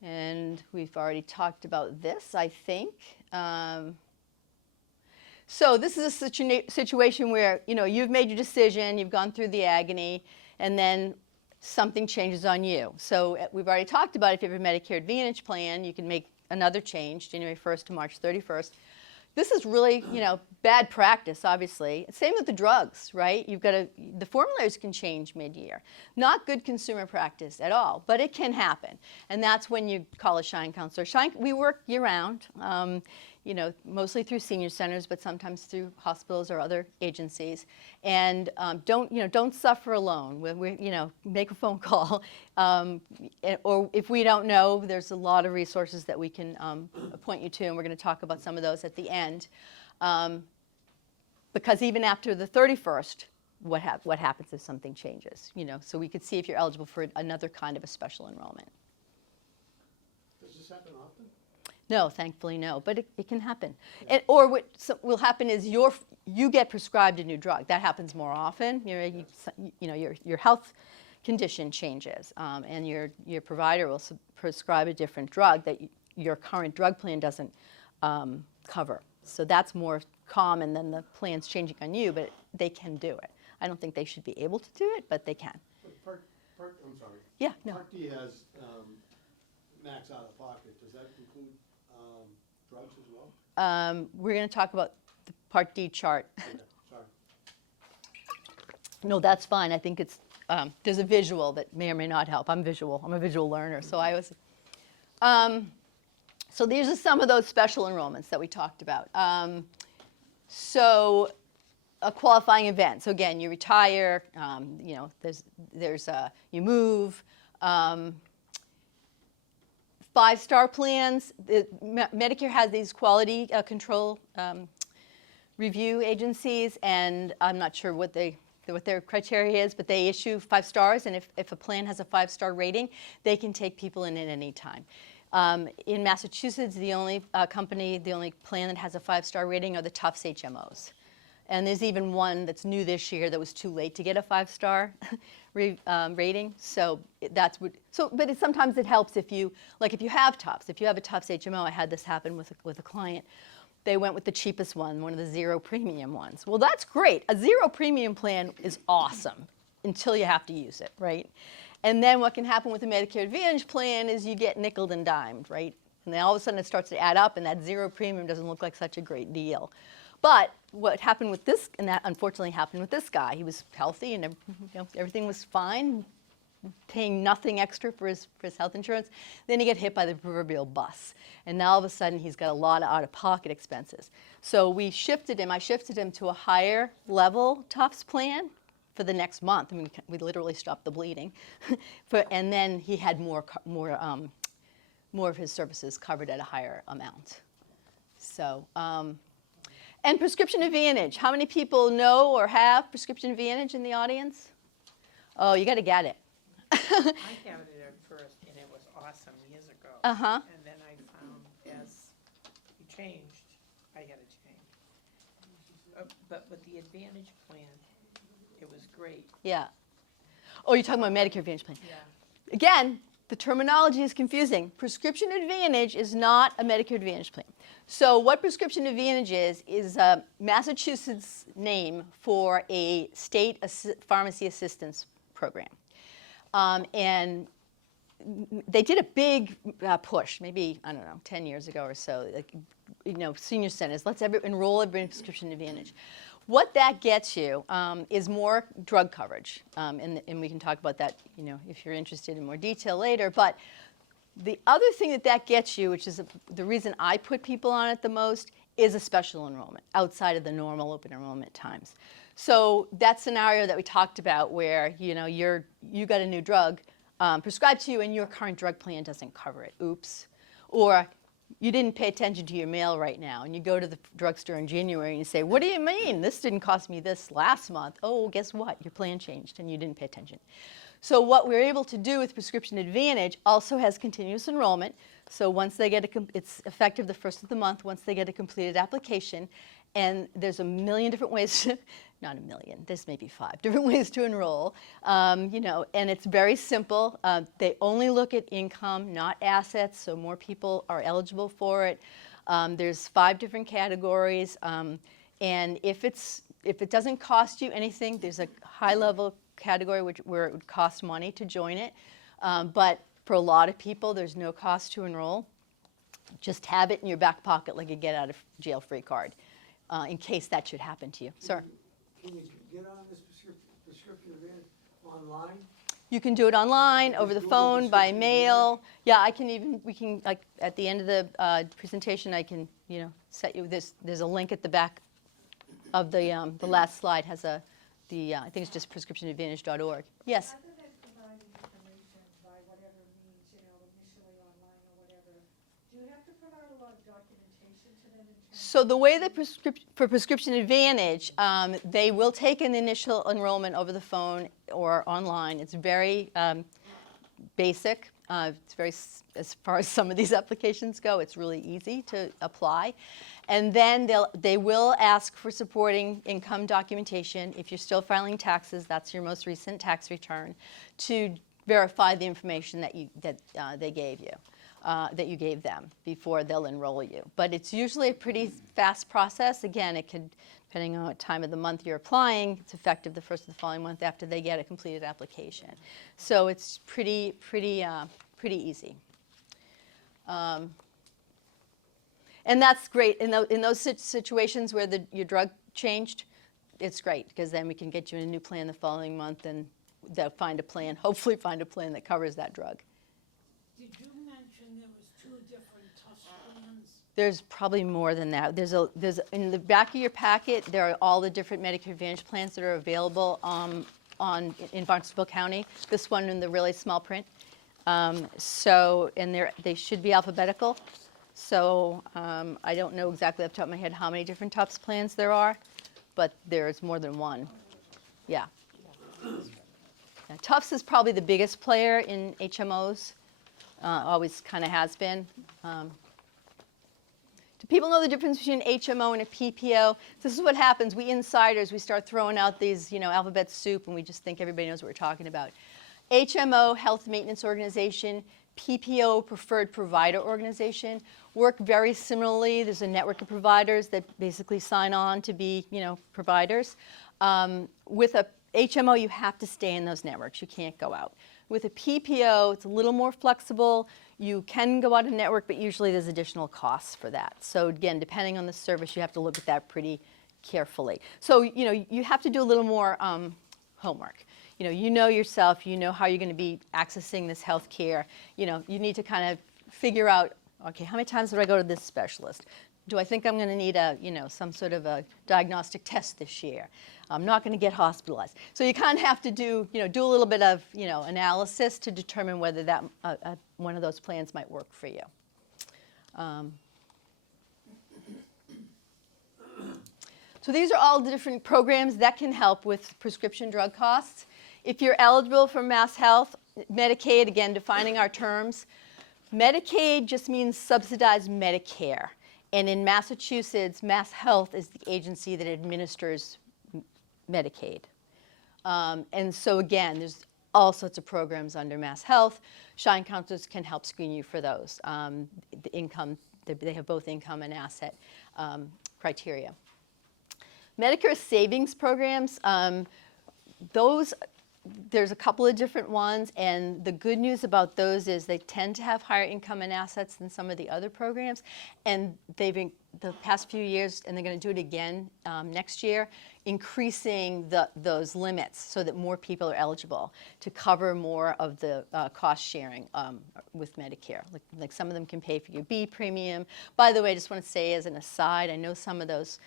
And we've already talked about this, I think. So this is a situation where, you've made your decision, you've gone through the agony, and then something changes on you. So we've already talked about if you have a Medicare Advantage plan, you can make another change, January 1st to March 31st. This is really, bad practice, obviously. Same with the drugs, right? The formularies can change mid-year. Not good consumer practice at all, but it can happen. And that's when you call a Shine counselor. We work year-round, mostly through senior centers, but sometimes through hospitals or other agencies. And don't suffer alone. Make a phone call. Or if we don't know, there's a lot of resources that we can point you to, and we're going to talk about some of those at the end. Because even after the 31st, what happens if something changes? So we could see if you're eligible for another kind of a special enrollment. Does this happen often? No, thankfully no, but it can happen. Or what will happen is you get prescribed a new drug. That happens more often. Your health condition changes, and your provider will prescribe a different drug that your current drug plan doesn't cover. So that's more common than the plans changing on you, but they can do it. I don't think they should be able to do it, but they can. But I'm sorry. Yeah, no. Part D has max out of pocket. Does that include drugs as well? We're going to talk about the Part D chart. Okay, sorry. No, that's fine. I think it's there's a visual that may or may not help. I'm a visual learner, so I was. So these are some of those special enrollments that we talked about. So a qualifying event. So again, you retire. You move. 5-star plans. Medicare has these quality control review agencies, and I'm not sure what their criteria is, but they issue 5 stars, and if a plan has a 5-star rating, they can take people in at any time. In Massachusetts, the only plan that has a 5-star rating are the Tufts HMOs. And there's even one that's new this year that was too late to get a 5-star rating. So that's what. So, but sometimes it helps if you have Tufts. If you have a Tufts HMO, I had this happen with a client. They went with the cheapest one of the 0 premium ones. Well, that's great. A 0 premium plan is awesome until you have to use it, right? And then what can happen with a Medicare Advantage plan is you get nickeled and dimed, right? And then all of a sudden it starts to add up, and that 0 premium doesn't look like such a great deal. But what happened with this, and that unfortunately happened with this guy, he was healthy and everything was fine, paying nothing extra for his health insurance. Then he got hit by the proverbial bus. And now all of a sudden he's got a lot of out-of-pocket expenses. So I shifted him to a higher level Tufts plan for the next month. I mean, we literally stopped the bleeding. And then he had more of his services covered at a higher amount. So, and Prescription Advantage. How many people know or have Prescription Advantage in the audience? Oh, you got to get it. I had it at first, and it was awesome years ago. Uh-huh. And then I found as you changed, I had to change. But with the Advantage plan, it was great. Yeah. Oh, you're talking about Medicare Advantage plan. Yeah. Again, the terminology is confusing. Prescription Advantage is not a Medicare Advantage plan. So what Prescription Advantage is Massachusetts' name for a state pharmacy assistance program. And they did a big push, maybe, I don't know, 10 years ago or so, like, senior centers, let's enroll everybody in Prescription Advantage. What that gets you is more drug coverage, and we can talk about that, if you're interested in more detail later. But the other thing that gets you, which is the reason I put people on it the most, is a special enrollment outside of the normal open enrollment times. So that scenario that we talked about, where you got a new drug prescribed to you and your current drug plan doesn't cover it. Oops. Or you didn't pay attention to your mail right now, and you go to the drugstore in January and you say, what do you mean? This didn't cost me this last month. Oh, guess what? Your plan changed and you didn't pay attention. So what we're able to do with Prescription Advantage also has continuous enrollment. So once they get it's effective the first of the month, once they get a completed application, and there's a million different ways, not a million, there's maybe 5 different ways to enroll, and it's very simple. They only look at income, not assets, so more people are eligible for it. There's 5 different categories, and if it doesn't cost you anything, there's a high-level category where it would cost money to join it, but for a lot of people, there's no cost to enroll. Just have it in your back pocket like a get-out-of-jail-free card. In case that should happen to you. Sir? Can you get on this Prescription Advantage online? You can do it online, over the Google phone, by Prescription mail. Yeah, we can, like, at the end of the presentation, I can, set you this. There's a link at the back of the last slide has I think it's just prescriptionadvantage.org. Yes? Other than providing information by whatever means, initially online or whatever, do you have to provide a lot of documentation to them in terms of? So the way that for Prescription Advantage, they will take an initial enrollment over the phone or online. It's very basic. It's very, as far as some of these applications go, it's really easy to apply. And then they will ask for supporting income documentation. If you're still filing taxes, that's your most recent tax return, to verify the information that they gave you. That you gave them before they'll enroll you. But it's usually a pretty fast process. Again, it could, depending on what time of the month you're applying, it's effective the first of the following month after they get a completed application. So it's pretty easy. And that's great. In those situations where your drug changed, it's great, because then we can get you in a new plan the following month, and they'll hopefully find a plan that covers that drug. Did you mention there was 2 different Tufts plans? There's probably more than that. There's in the back of your packet, there are all the different Medicare Advantage plans that are available in Barnstable County. This one in the really small print. And they should be alphabetical. So I don't know exactly off the top of my head how many different Tufts plans there are, but there's more than one. Yeah. Tufts is probably the biggest player in HMOs. Always kind of has been. Do people know the difference between an HMO and a PPO? This is what happens. We insiders, we start throwing out these, alphabet soup, and we just think everybody knows what we're talking about. HMO, Health Maintenance Organization, PPO, Preferred Provider Organization, work very similarly. There's a network of providers that basically sign on to be, providers. With a HMO, you have to stay in those networks. You can't go out. With a PPO, it's a little more flexible. You can go out of network, but usually there's additional costs for that. So again, depending on the service, you have to look at that pretty carefully. So, you have to do a little more homework. You know yourself, you know how you're going to be accessing this health care. You need to kind of figure out, okay, how many times do I go to this specialist? Do I think I'm going to need some sort of a diagnostic test this year? I'm not going to get hospitalized. So you kind of have to do a little bit of, analysis to determine whether that one of those plans might work for you. So these are all the different programs that can help with prescription drug costs. If you're eligible for Mass Health, Medicaid, again, defining our terms, Medicaid just means subsidized Medicare. And in Massachusetts, Mass Health is the agency that administers Medicaid. And so again, there's all sorts of programs under Mass Health. Shine counselors can help screen you for those. The income, they have both income and asset criteria. Medicare savings programs, there's a couple of different ones, and the good news about those is they tend to have higher income and assets than some of the other programs, and they've been the past few years, and they're going to do it again next year, increasing those limits so that more people are eligible to cover more of the cost sharing with Medicare. Like some of them can pay for your B premium. By the way, I just want to say as an aside, I know some of those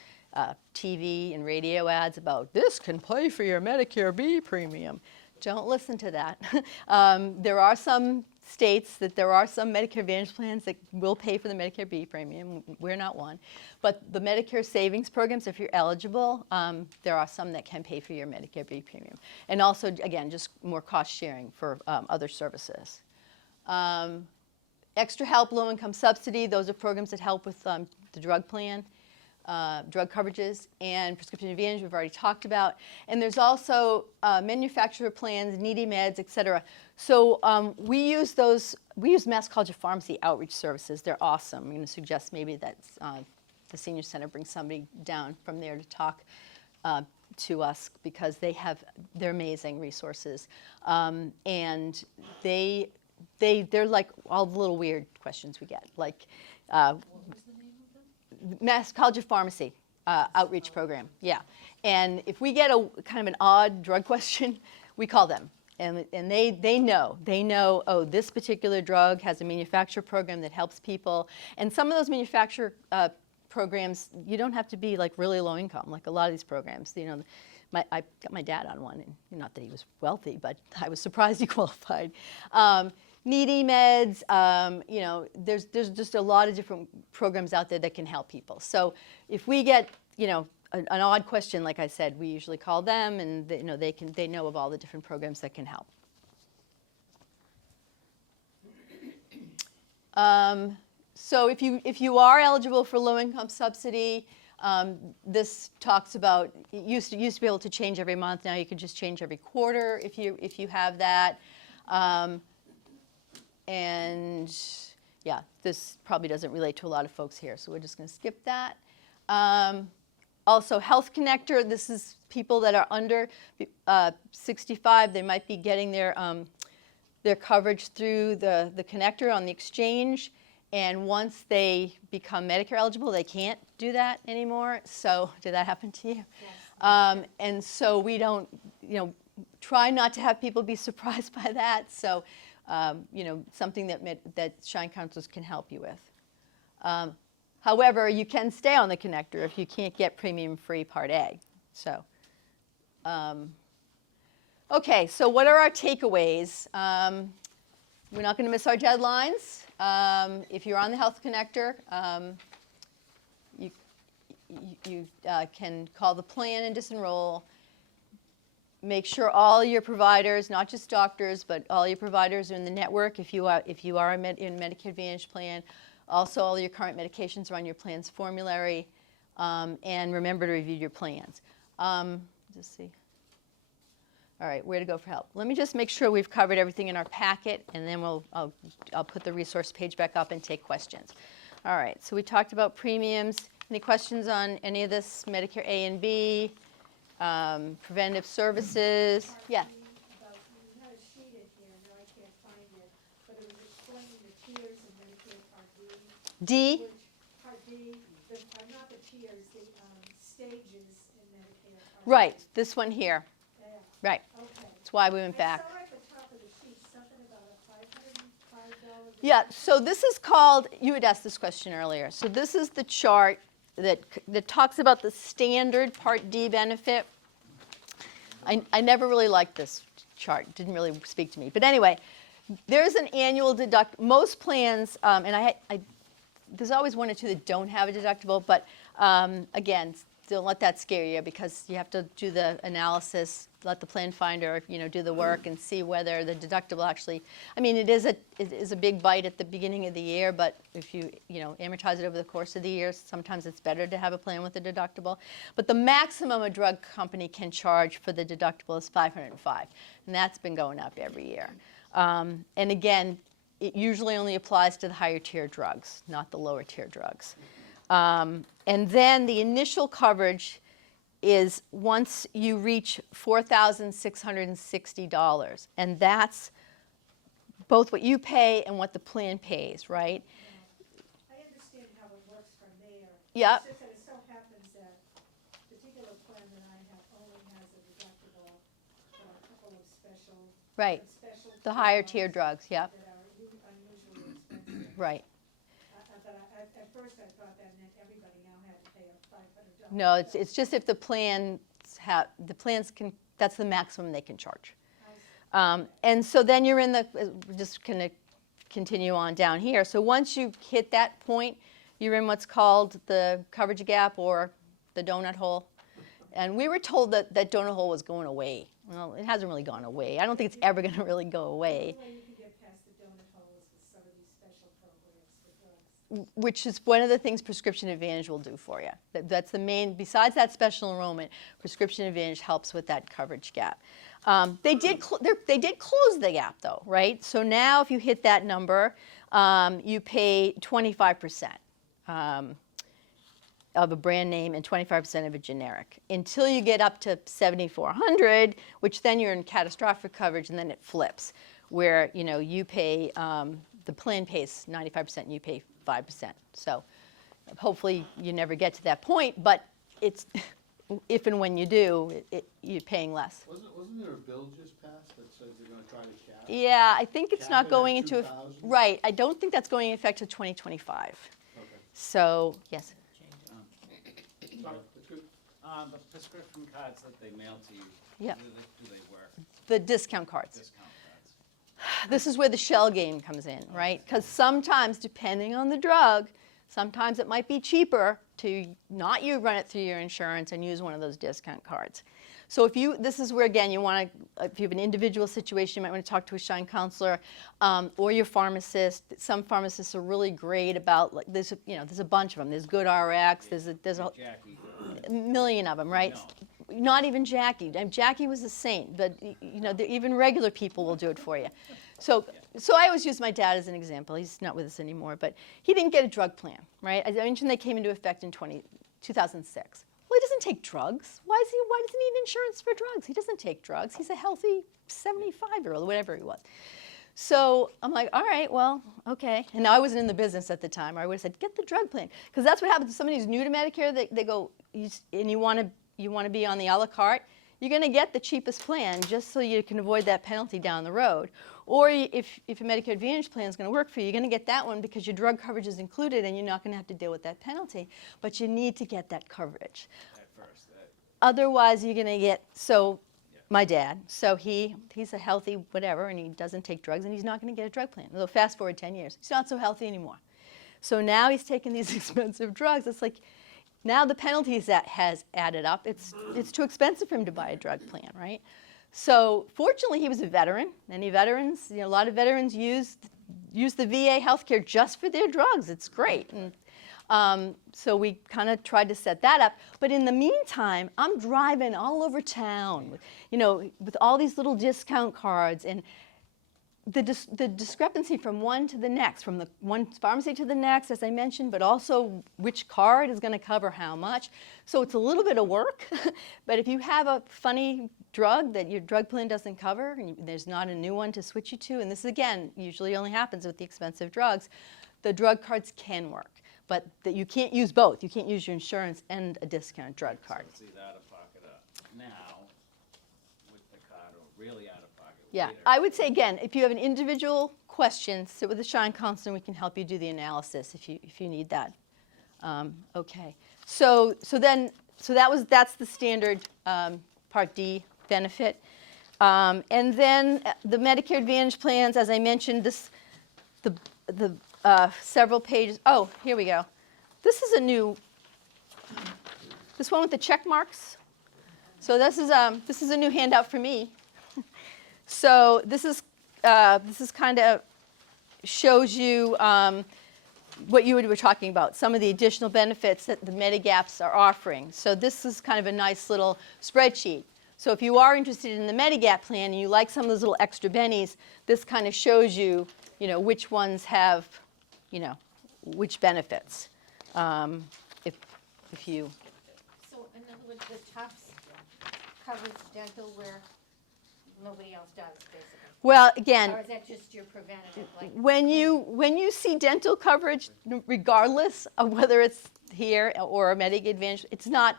TV and radio ads about this can pay for your Medicare B premium. Don't listen to that. There are some states that there are some Medicare Advantage plans that will pay for the Medicare B premium. We're not one. But the Medicare savings programs, if you're eligible, there are some that can pay for your Medicare B premium. And also, again, just more cost sharing for other services. Extra Help, Low Income Subsidy, those are programs that help with the drug plan. Drug coverages, and prescription advantage we've already talked about. And there's also manufacturer plans, needy meds, et cetera. So we use Mass College of Pharmacy outreach services. They're awesome. I'm going to suggest maybe that the Senior Center brings somebody down from there to talk to us, because they're amazing resources. And they're like all the little weird questions we get, like Mass College of Pharmacy outreach program, yeah. And if we get a kind of an odd drug question, we call them. And they know, oh, this particular drug has a manufacturer program that helps people. And some of those manufacturer programs, you don't have to be like really low income, like a lot of these programs. I got my dad on one, and not that he was wealthy, but I was surprised he qualified. Needy meds, there's just a lot of different programs out there that can help people. So if we get, an odd question, like I said, we usually call them, and they know of all the different programs that can help. So if you are eligible for low income subsidy, this talks about, it used to be able to change every month. Now you can just change every quarter if you have that. And yeah, this probably doesn't relate to a lot of folks here, so we're just going to skip that. Also, Health Connector, this is people that are under 65. They might be getting their coverage through the connector on the exchange. And once they become Medicare eligible, they can't do that anymore. So did that happen to you? Yes. And so we don't, try not to have people be surprised by that. So something that Shine counselors can help you with. However, you can stay on the connector if you can't get premium-free Part A. So, okay, so what are our takeaways? We're not going to miss our deadlines. If you're on the Health Connector, you can call the plan and disenroll. Make sure all your providers, not just doctors, but all your providers are in the network. If you are in Medicare Advantage plan, Also, all your current medications are on your plan's formulary. And remember to review your plans. Just see. All right, where to go for help? Let me just make sure we've covered everything in our packet, and then I'll put the resource page back up and take questions. All right, so we talked about premiums. Any questions on any of this? Medicare A and B, preventive services? Yeah. About, you had a sheet in here, now I can't find it, but it was explaining the tiers in Medicare Part D. D? Which, Part D, not the tiers, the stages in Medicare Part D. Right, this one here. Yeah, Right, okay. that's why we went back. I saw at the top of the sheet something about a $505. Yeah, so this is called, you had asked this question earlier. So this is the chart that talks about the standard Part D benefit. I never really liked this chart. It didn't really speak to me. But anyway, there's an annual deduct. Most plans, and there's always one or two that don't have a deductible. But again, don't let that scare you, because you have to do the analysis, let the plan finder, do the work and see whether the deductible actually. I mean, it is a big bite at the beginning of the year, but if you amortize it over the course of the year, sometimes it's better to have a plan with a deductible. But the maximum a drug company can charge for the deductible is $505, and that's been going up every year. And again, it usually only applies to the higher tier drugs, not the lower tier drugs. And then the initial coverage is once you reach $4,660, and that's both what you pay and what the plan pays, right? I understand how it works from there. Yep. It's just that it so happens that particular plan that I have only has a deductible for a couple of Right. special The higher tier drugs, yep, that are unusually expensive. right. But at first I thought that meant everybody now had to pay a $500. No, it's just if the plans can, that's the maximum they can charge. And so then you're in the, we're just going to continue on down here. So once you hit that point, you're in what's called the coverage gap or the donut hole. And we were told that that donut hole was going away. Well, it hasn't really gone away. I don't think it's ever going to really go away. The only way you can get past the donut hole is with some of these special programs for drugs. Which is one of the things Prescription Advantage will do for you. That's the main, besides that special enrollment, Prescription Advantage helps with that coverage gap. They did close the gap though, right? So now if you hit that number, you pay 25% of a brand name and 25% of a generic until you get up to $7,400, which then you're in catastrophic coverage, and then it flips, where you pay, the plan pays 95% and you pay 5%. So hopefully you never get to that point, but it's if and when you do, you're paying less. Wasn't there a bill just passed that says they're gonna try to cap? Yeah, I think it's Cap not it at going into, 2,000? right, I don't think that's going into effect until 2025. Okay, So, yes. sorry, that's good. The prescription cards that they mail to you, Yeah. do they work? The discount cards. Discount cards? This is where the shell game comes in, right? Because sometimes, depending on the drug, sometimes it might be cheaper to not run it through your insurance and use one of those discount cards. So this is where, again, you want to, if you have an individual situation, you might want to talk to a Shine counselor or your pharmacist. Some pharmacists are really great about, like, there's a bunch of them. There's Good RX, there's a Jackie. million of them, right? No. Not even Jackie. Jackie was a saint, but even regular people will do it for you. So I always use my dad as an example. He's not with us anymore, but he didn't get a drug plan, right? I mentioned they came into effect in 2006. Well, he doesn't take drugs. Why does he need insurance for drugs? He doesn't take drugs. He's a healthy 75-year-old, whatever he was. So I'm like, all right, well, okay. And I wasn't in the business at the time. I would have said, get the drug plan. Because that's what happens to somebody who's new to Medicare. They go, and you want to be on the a la carte, you're going to get the cheapest plan just so you can avoid that penalty down the road. Or if a Medicare Advantage plan is going to work for you, you're going to get that one because your drug coverage is included and you're not going to have to deal with that penalty. But you need to get that coverage. At first, Otherwise, you're going to get, my dad, so he's a healthy whatever, and he doesn't take drugs, and he's not going to get a drug plan. Although fast forward 10 years, he's not so healthy anymore. So now he's taking these expensive drugs. It's like, now the penalties that has added up, it's too expensive for him to buy a drug plan, right? So fortunately, he was a veteran. Many veterans, a lot of veterans use the VA healthcare just for their drugs. It's great. And so we kind of tried to set that up. But in the meantime, I'm driving all over town, with all these little discount cards, and the discrepancy from one to the next, from the one pharmacy to the next, as I mentioned, but also which card is going to cover how much. So it's a little bit of work. But if you have a funny drug that your drug plan doesn't cover, and there's not a new one to switch you to, and this, again, usually only happens with the expensive drugs, the drug cards can work. But that you can't use both. You can't use your insurance and a discount drug card. So it's either out of pocket or now with the card, or really out of pocket Yeah, later. I would say, again, if you have an individual question, sit with a Shine counselor, and we can help you do the analysis if you need that. Okay, so that's the standard Part D benefit. And then the Medicare Advantage plans, as I mentioned, the several pages. Oh, here we go. This is this one with the check marks. So this is a new handout for me. So this is kind of shows you what you were talking about, some of the additional benefits that the Medigaps are offering. So this is kind of a nice little spreadsheet. So if you are interested in the Medigap plan and you like some of those little extra bennies, this kind of shows you, which ones have, which benefits. If you. So in other words, the Tufts covers dental where nobody else does, basically? Well, again, Or is that just your preventative, like? when you see dental coverage, regardless of whether it's here or a Medicare Advantage, it's not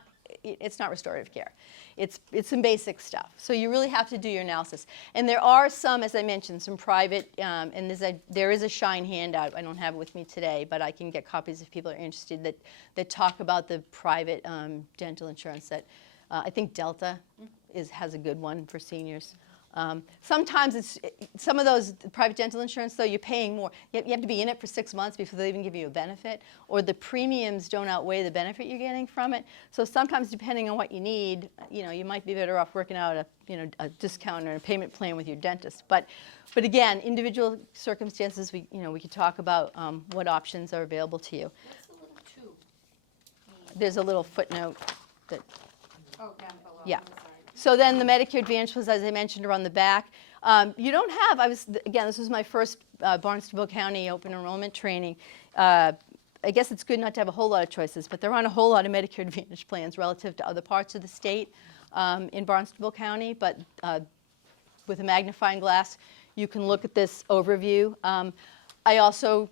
restorative care. It's some basic stuff. So you really have to do your analysis. And there are some, as I mentioned, some private, and there is a Shine handout. I don't have it with me today, but I can get copies if people are interested that talk about the private dental insurance that I think Delta has a good one for seniors. Sometimes some of those private dental insurance, though, you're paying more. You have to be in it for 6 months before they even give you a benefit, or the premiums don't outweigh the benefit you're getting from it. So sometimes, depending on what you need, you might be better off working out a discount or a payment plan with your dentist. But again, individual circumstances, we could talk about what options are available to you. What's the little tube? There's a little footnote that. Oh, down below. Yeah. I'm sorry. So then the Medicare Advantage plans, as I mentioned, are on the back. You don't have, this was my first Barnstable County Open Enrollment training. I guess it's good not to have a whole lot of choices, but there aren't a whole lot of Medicare Advantage plans relative to other parts of the state in Barnstable County. But with a magnifying glass, you can look at this overview. I also,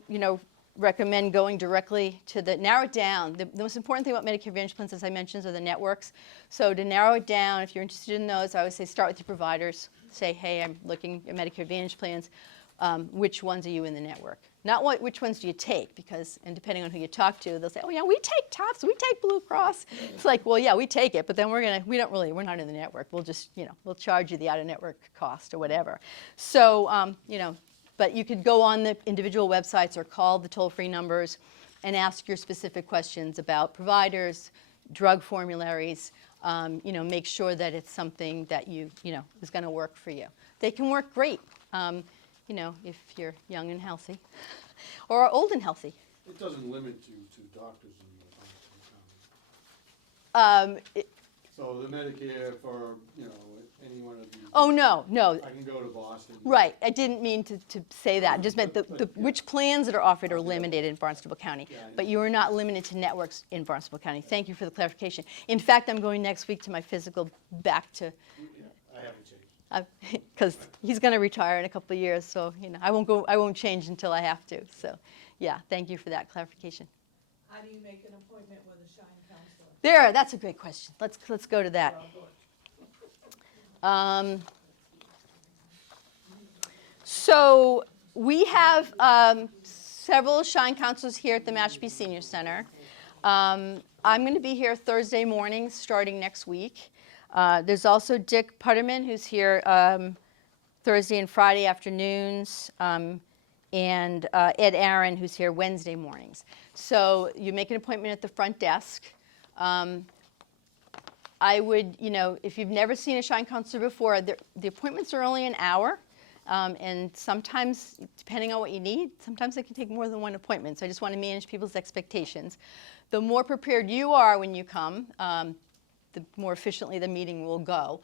recommend going directly to narrow it down. The most important thing about Medicare Advantage plans, as I mentioned, are the networks. So to narrow it down, if you're interested in those, I always say start with your providers. Say, hey, I'm looking at Medicare Advantage plans. Which ones are you in the network? Not which ones do you take, and depending on who you talk to, they'll say, oh yeah, we take Tufts, we take Blue Cross. It's like, well, yeah, we take it, but then we're not in the network. We'll just, we'll charge you the out-of-network cost or whatever. So, but you could go on the individual websites or call the toll-free numbers and ask your specific questions about providers, drug formularies, make sure that it's something that is going to work for you. They can work great, if you're young and healthy or old and healthy. It doesn't limit you to doctors in Barnstable County. So the Medicare for, any one of these. Oh, no. I can go to Boston. Right. I didn't mean to say that. I just meant which plans that are offered are limited in Barnstable County. Yeah, But you are not limited to networks in Barnstable County. Thank you for the clarification. In fact, I'm going next week to my physical back to, Yeah, I haven't changed. because he's going to retire in a couple of years. So, I won't change until I have to. So, yeah, thank you for that clarification. How do you make an appointment with a Shine counselor? There, that's a great question. Let's go to that. So we have several Shine counselors here at the Mashpee Senior Center. I'm going to be here Thursday mornings starting next week. There's also Dick Putterman, who's here Thursday and Friday afternoons, and Ed Aaron, who's here Wednesday mornings. So you make an appointment at the front desk. I would, if you've never seen a Shine counselor before, the appointments are only an hour. And sometimes, depending on what you need, sometimes it can take more than one appointment. So I just want to manage people's expectations. The more prepared you are when you come, the more efficiently the meeting will go.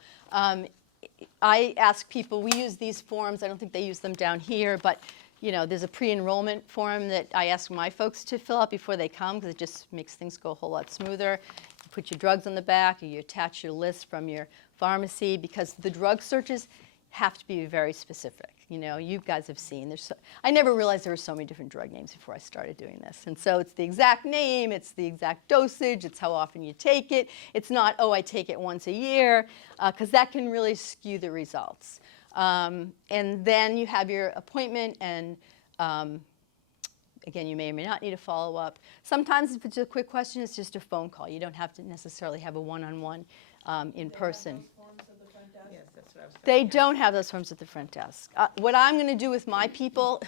I ask people, we use these forms, I don't think they use them down here, but there's a pre-enrollment form that I ask my folks to fill out before they come, because it just makes things go a whole lot smoother. You put your drugs on the back, or you attach your list from your pharmacy, because the drug searches have to be very specific. You guys have seen, I never realized there were so many different drug names before I started doing this. And so it's the exact name, it's the exact dosage, it's how often you take it. It's not, oh, I take it once a year, because that can really skew the results. And then you have your appointment, and again, you may or may not need a follow-up. Sometimes if it's a quick question, it's just a phone call. You don't have to necessarily have a one-on-one in person. Yes, that's what I was They thinking. don't have those forms at the front desk. What I'm going to do with my people,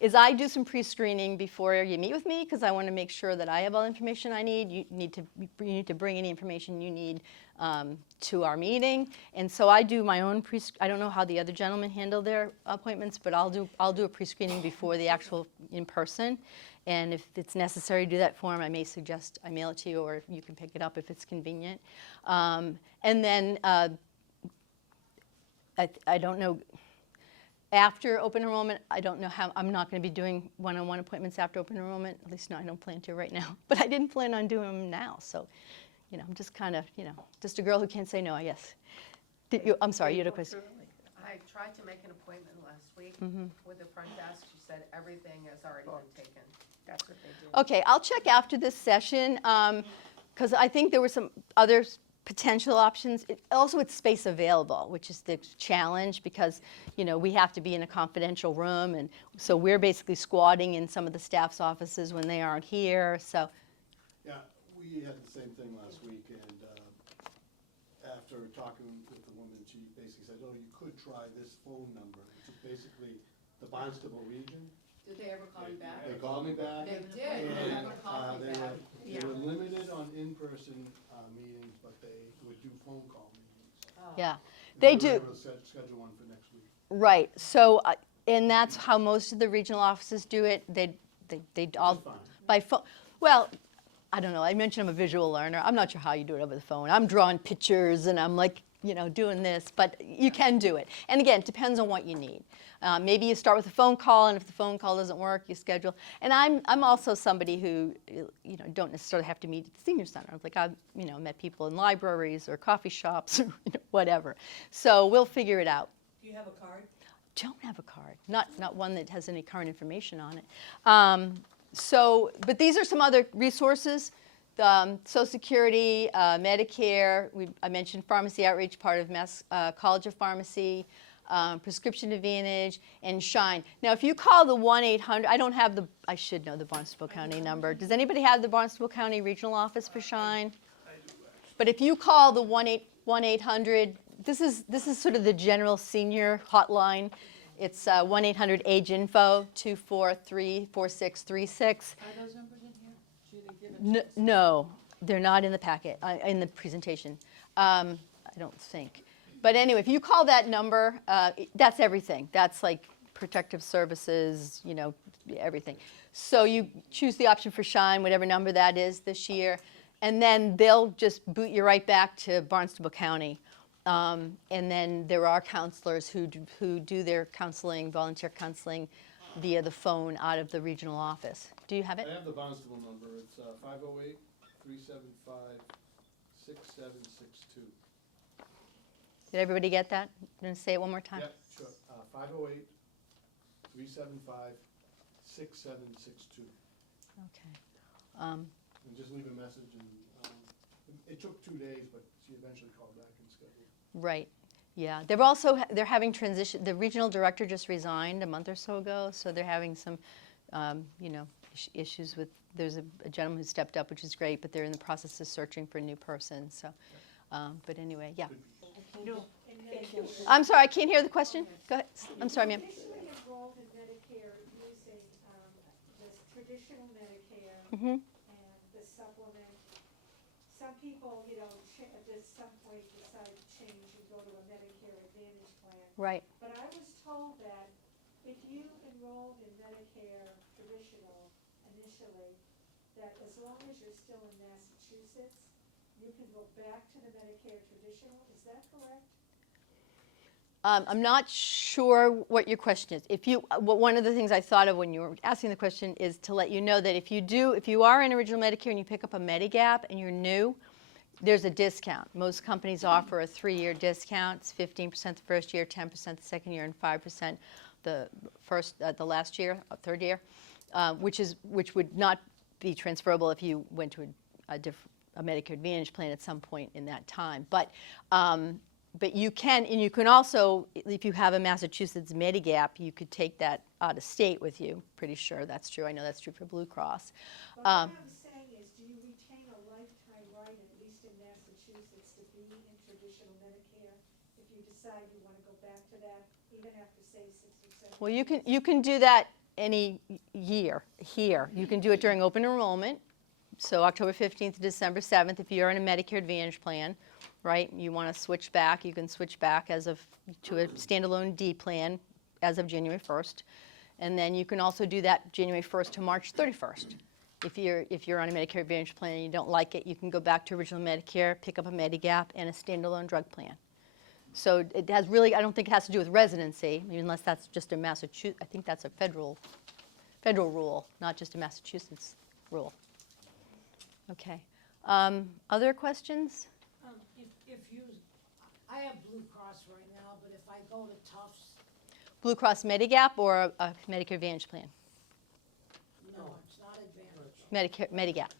is I do some pre-screening before you meet with me, because I want to make sure that I have all the information I need. You need to bring any information you need to our meeting, and so I do my own I don't know how the other gentlemen handle their appointments, but I'll do a pre-screening before the actual in-person. And if it's necessary to do that form, I may suggest I mail it to you, or you can pick it up if it's convenient. And then I don't know, after open enrollment, I don't know how, I'm not going to be doing one-on-one appointments after open enrollment. At least no, I don't plan to right now. But I didn't plan on doing them now. So, I'm just kind of, just a girl who can't say no, I guess. I'm sorry, you had a question. I tried to make an appointment last week with the front desk. She said everything has already been taken. That's what they do. Okay, I'll check after this session, because I think there were some other potential options. It's space available, which is the challenge, because we have to be in a confidential room, and so we're basically squatting in some of the staff's offices when they aren't here. So Yeah, we had the same thing last week, and after talking with the woman, she basically said, oh, you could try this phone number, which is basically the Barnstable region. Did they ever call you back? They called me back. They did. They And never called me back. they were limited on in-person meetings, but they would do phone call meetings. yeah, And they we were do. able to schedule one for next week. Right. So, and that's how most of the regional offices do it. They all Which is fine. by phone. Well, I don't know. I mentioned I'm a visual learner. I'm not sure how you do it over the phone. I'm drawing pictures, and I'm like, doing this, but you can do it. And again, it depends on what you need. Maybe you start with a phone call, and if the phone call doesn't work, you schedule. And I'm also somebody who, don't necessarily have to meet at the senior center. Like I've, met people in libraries or coffee shops or whatever. So we'll figure it out. Do you have a card? Don't have a card, not one that has any current information on it. But these are some other resources. Social Security, Medicare, I mentioned Pharmacy Outreach, part of Mass College of Pharmacy, Prescription Advantage, and Shine. Now, if you call the 1-800, I should know the Barnstable County number. Does anybody have the Barnstable County Regional Office for Shine? I do, actually. But if you call the 1-800, this is sort of the general senior hotline. It's 1-800-AGE-INFO, 243-4636. Are those numbers in here? She didn't give it to us. No, they're not in the packet, in the presentation. I don't think. But anyway, if you call that number, that's everything. That's like protective services, everything. So you choose the option for Shine, whatever number that is this year, and then they'll just boot you right back to Barnstable County. And then there are counselors who do their counseling, volunteer counseling, via the phone out of the regional office. Do you have it? I have the Barnstable number. It's 508-375-6762. Did everybody get that? I'm going to say it one more time. Yep, sure. 508-375-6762. Okay. And just leave a message, and it took 2 days, but she eventually called back and scheduled. Right. Yeah. They're having transition. The regional director just resigned a month or so ago, so they're having some, issues with. There's a gentleman who stepped up, which is great, but they're in the process of searching for a new person. So, but anyway, yeah. I'm sorry, I can't hear the question. Go ahead. I'm sorry, ma'am. Initially enrolled in Medicare using this traditional Medicare Mm-hmm. and the supplement some people, at some point decide to change and go to a Medicare Advantage plan. Right. But I was told that if you enrolled in Medicare traditional initially, that as long as you're still in Massachusetts, you can go back to the Medicare traditional. Is that correct? I'm not sure what your question is. One of the things I thought of when you were asking the question is to let you know that if you are in original Medicare and you pick up a Medigap and you're new, there's a discount. Most companies offer a 3-year discount. It's 15% the first year, 10% the second year, and 5% the last year, third year, which would not be transferable if you went to a Medicare Advantage plan at some point in that time. But you can, and you can also, if you have a Massachusetts Medigap, you could take that out of state with you. Pretty sure that's true. I know that's true for Blue Cross. But what I'm saying is, do you retain a lifetime right, at least in Massachusetts, to be in traditional Medicare if you decide you want to go back to that, even after, say, 6 or 7 Well, years? you can do that any year here. You can do it during open enrollment, so October 15th to December 7th if you're in a Medicare Advantage plan, right? You want to switch back, you can switch back to a standalone D plan as of January 1st. And then you can also do that January 1st to March 31st. If you're on a Medicare Advantage plan and you don't like it, you can go back to original Medicare, pick up a Medigap and a standalone drug plan. So it has really, I don't think it has to do with residency, unless that's just a Massachusetts, I think that's a federal rule, not just a Massachusetts rule. Okay. Other questions? I have Blue Cross right now, but if I go to Tufts, Blue Cross Medigap or a Medicare Advantage plan? no, it's not Advantage. Medigap.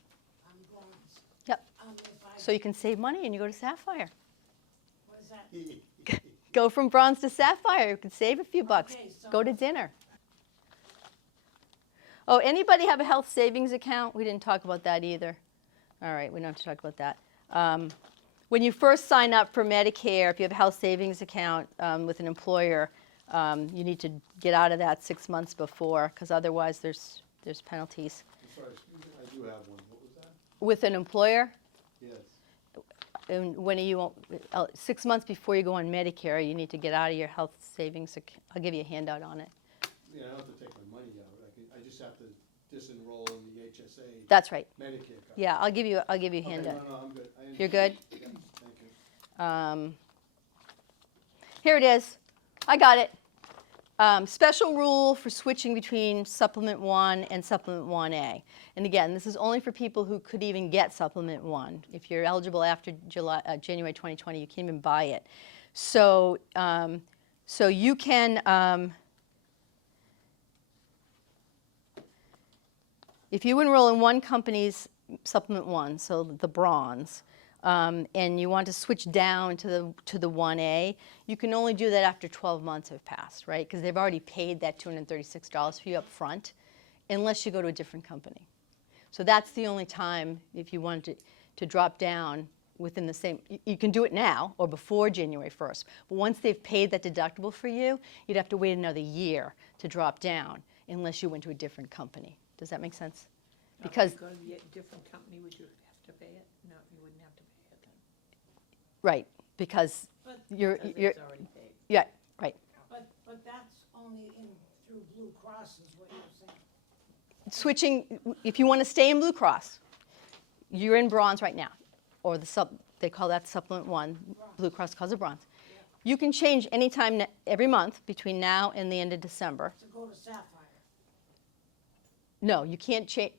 I'm bronze. Yep. If I, So you can save money and you go to Sapphire. what is that? Go from bronze to Sapphire. You can save a few bucks. Okay, so- Go to dinner. Oh, anybody have a health savings account? We didn't talk about that either. All right, we don't have to talk about that. When you first sign up for Medicare, if you have a health savings account with an employer, you need to get out of that 6 months before, because otherwise there's penalties. I'm sorry, excuse me, I do have one. What was that? With an employer, Yes. and when you 6 months before you go on Medicare, you need to get out of your health savings account. I'll give you a handout on it. Yeah, I don't have to take my money out. I just have to disenroll in the HSA That's right. Medicare card. Yeah, I'll give you a Okay, handout. no, I'm good. You're good? Yeah, thank you. Here it is. I got it. Special rule for switching between Supplement 1 and Supplement 1A. And again, this is only for people who could even get Supplement 1. If you're eligible after January 2020, you can't even buy it. So, so you can, if you enroll in one company's Supplement 1, so the bronze, and you want to switch down to the 1A, you can only do that after 12 months have passed, right? Because they've already paid that $236 for you up front, unless you go to a different company. So that's the only time if you want to drop down within the same, you can do it now or before January 1st. But once they've paid that deductible for you, you'd have to wait another year to drop down unless you went to a different company. Does that make sense? Because, If you go to a different company, would you have to pay it? No, you wouldn't have to pay it then. right, because But, you're, Because you're, it's already paid. yeah, right. but that's only through Blue Cross is what you're saying. Switching, if you want to stay in Blue Cross, you're in bronze right now, or they call that Supplement 1, Blue Cross calls it bronze. You can change anytime, every month, between now and the end of December. To go to Sapphire. No, you can't change,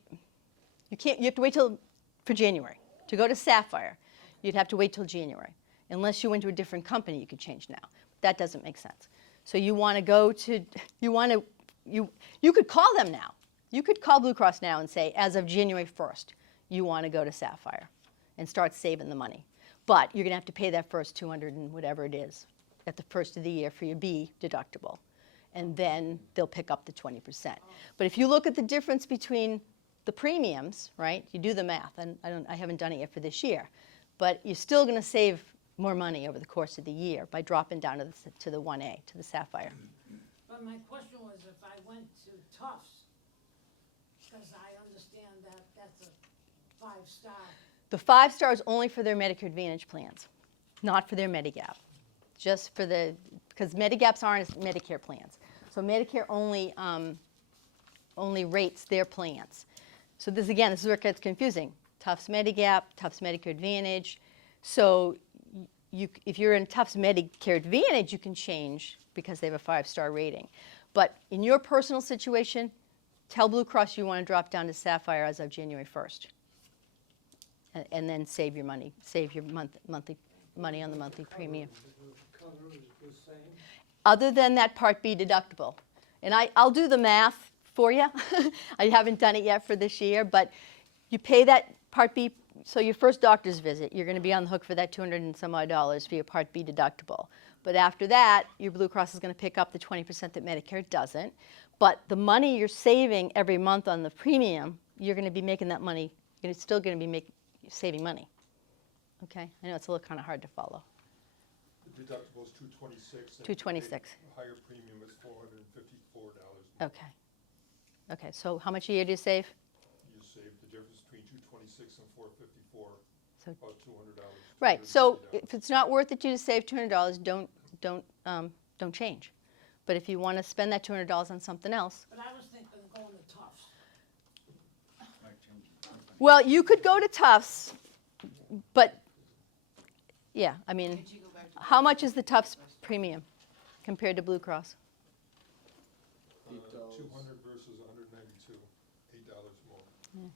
you have to wait for January. To go to Sapphire, you'd have to wait till January. Unless you went to a different company, you could change now. That doesn't make sense. So you want to go to, you could call them now. You could call Blue Cross now and say, as of January 1st, you want to go to Sapphire and start saving the money. But you're going to have to pay that first $200 and whatever it is at the first of the year for your B deductible. And then they'll pick up the 20%. But if you look at the difference between the premiums, right, you do the math, and I haven't done it yet for this year, but you're still going to save more money over the course of the year by dropping down to the 1A, to the Sapphire. But my question was if I went to Tufts, because I understand that that's a 5-star The 5-star is only for their Medicare Advantage plans, not for their Medigap. Just for the, because Medigaps aren't Medicare plans. So Medicare only rates their plans. So this, again, this is where it gets confusing. Tufts Medigap, Tufts Medicare Advantage. So if you're in Tufts Medicare Advantage, you can change because they have a 5-star rating. But in your personal situation, tell Blue Cross you want to drop down to Sapphire as of January 1st. And then save your money, save your monthly money on the monthly premium. Cover is the same. Other than that Part B deductible. And I'll do the math for you. I haven't done it yet for this year, but you pay that Part B, so your first doctor's visit, you're going to be on the hook for that $200 and some odd for your Part B deductible. But after that, your Blue Cross is going to pick up the 20% that Medicare doesn't. But the money you're saving every month on the premium, you're going to be making that money, you're still going to be saving money. Okay? I know it's a little kind of hard to follow. The deductible is $226. and $226. the higher premium is $454. Okay. Okay, so how much a year do you save? You save the difference between $226 and $454, So, about $200. right. So $250. if it's not worth it to you to save $200, don't change. But if you want to spend that $200 on something else, But I was thinking of going to Tufts. Might change the company. well, you could go to Tufts, but yeah, I mean, Could you go back to? how much is the Tufts premium compared to Blue Cross? 200 versus 192, $8 more.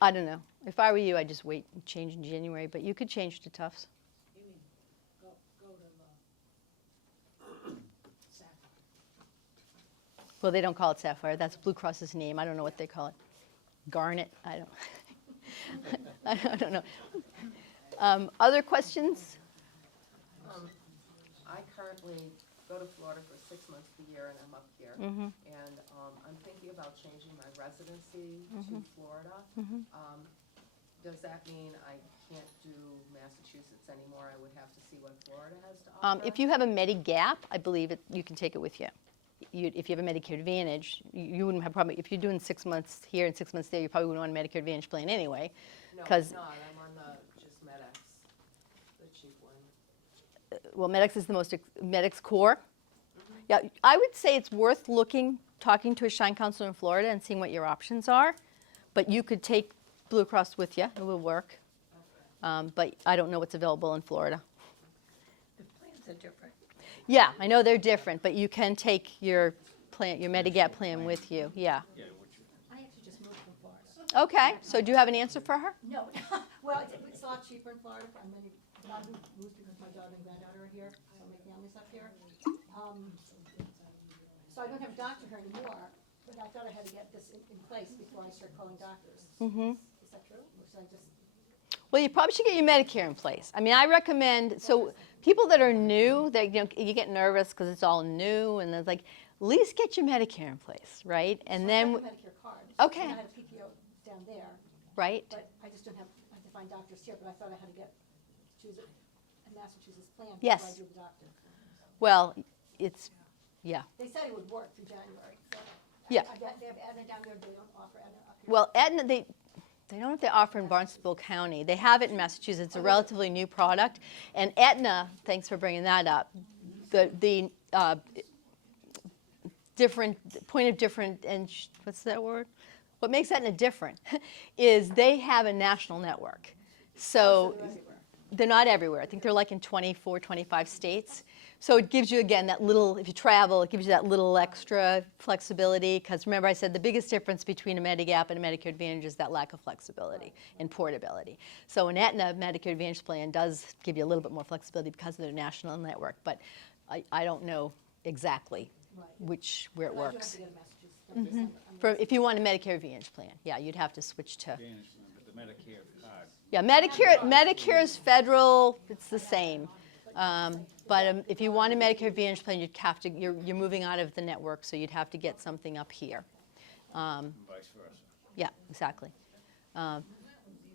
I don't know. If I were you, I'd just wait and change in January, but you could change to Tufts. You mean, go to the Sapphire. Well, they don't call it Sapphire. That's Blue Cross's name. I don't know what they call it. Garnet? I don't. I don't know. Other questions? I currently go to Florida for 6 months of the year, and I'm up here. Mm-hmm. And I'm thinking about changing my residency to Florida. Does that mean I can't do Massachusetts anymore? I would have to see what Florida has to offer? If you have a Medigap, I believe you can take it with you. If you have a Medicare Advantage, you wouldn't have problem. If you're doing 6 months here and 6 months there, you probably wouldn't want a Medicare Advantage plan anyway. No, I'm 'cause- not. I'm on the just MedX, the cheap one. Well, Medix is the most, Medix Core. Yeah, I would say it's worth talking to a Shine counselor in Florida and seeing what your options are. But you could take Blue Cross with you, it will work. But I don't know what's available in Florida. The plans are different. Yeah, I know they're different, but you can take your plan, your Medigap plan with you, yeah. Yeah, which, I actually just moved from Florida. Okay, so do you have an answer for her? No, well, it's a lot cheaper in Florida. I'm many, a lot who moved because my daughter and granddaughter are here, so my family's up here. So I don't have a doctor here anymore, but I thought I had to get this in place before I start calling doctors. Mm-hmm. Is that true? Or should I just? Well, you probably should get your Medicare in place. I mean, I recommend, so people that are new, you get nervous because it's all new, and it's like, at least get your Medicare in place, right? And So then, I have a Medicare card. Okay. And I have PPO down there, right? but I just don't have, I have to find doctors here, but I thought I had to choose a Massachusetts plan Yes. before I do the doctor. Well, it's, yeah. They said it would work through January, so. Yeah. They have Aetna down there, they don't offer Aetna up here. Well, Aetna, they don't know if they offer in Barnstable County. They have it in Massachusetts. It's a relatively new product. And Aetna, thanks for bringing that up, the different, point of different, and what's that word? What makes Aetna different is they have a national network. So they're not everywhere. I think they're like in 24, 25 states. So it gives you, again, that little, if you travel, it gives you that little extra flexibility. Because remember I said the biggest difference between a Medigap and a Medicare Advantage is that lack of flexibility and portability. So an Aetna Medicare Advantage plan does give you a little bit more flexibility because of their national network. But I don't know exactly where it works. If you want a Medicare Advantage plan, yeah, you'd have to switch to. Advantage plan, but the Medicare card. Yeah, Medicare is federal, it's the same. But if you want a Medicare Advantage plan, you'd have to, you're moving out of the network, so you'd have to get something up here. And vice versa. Yeah, exactly.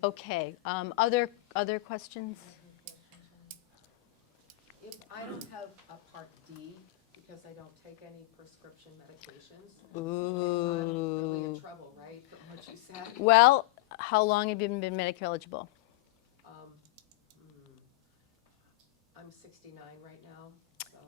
Okay, other questions? If I don't have a Part D, because I don't take any prescription medications. And I'm really in trouble, right, from what you said? Well, how long have you been Medicare eligible? Um, I'm 69 right now, so.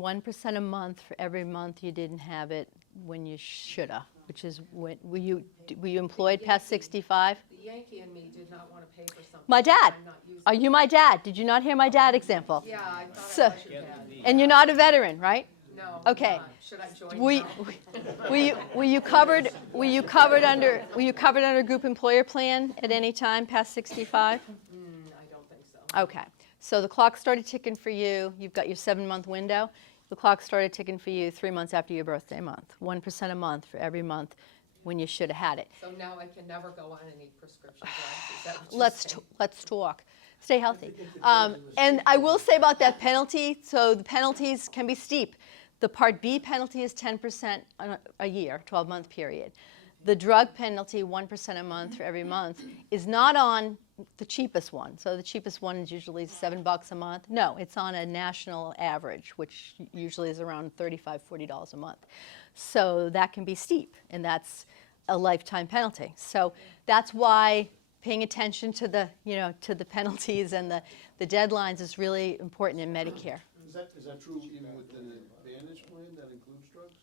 1% a month for every month you didn't have it when you shoulda, which is when, were you employed past 65? The Yankee in me did not want to pay for something. My that dad. I'm not using. Are you my dad? Did you not hear my dad example? Yeah, I thought So- I was your dad. And you're not a veteran, right? No, I'm Okay. not. Should I join Were you, now? were you covered under group employer plan at any time past 65? I don't think so. Okay, so the clock started ticking for you. You've got your 7-month window. The clock started ticking for you 3 months after your birthday month. 1% a month for every month when you should have had it. So now I can never go on any prescription drugs, is that what you're saying? Let's talk. Stay healthy. And I will say about that penalty, so the penalties can be steep. The Part B penalty is 10% a year, 12-month period. The drug penalty, 1% a month for every month, is not on the cheapest one. So the cheapest one is usually $7 a month. No, it's on a national average, which usually is around $35, $40 a month. So that can be steep, and that's a lifetime penalty. So that's why paying attention to the, to the penalties and the deadlines is really important in Medicare. Is that true even with an Advantage plan that includes drugs?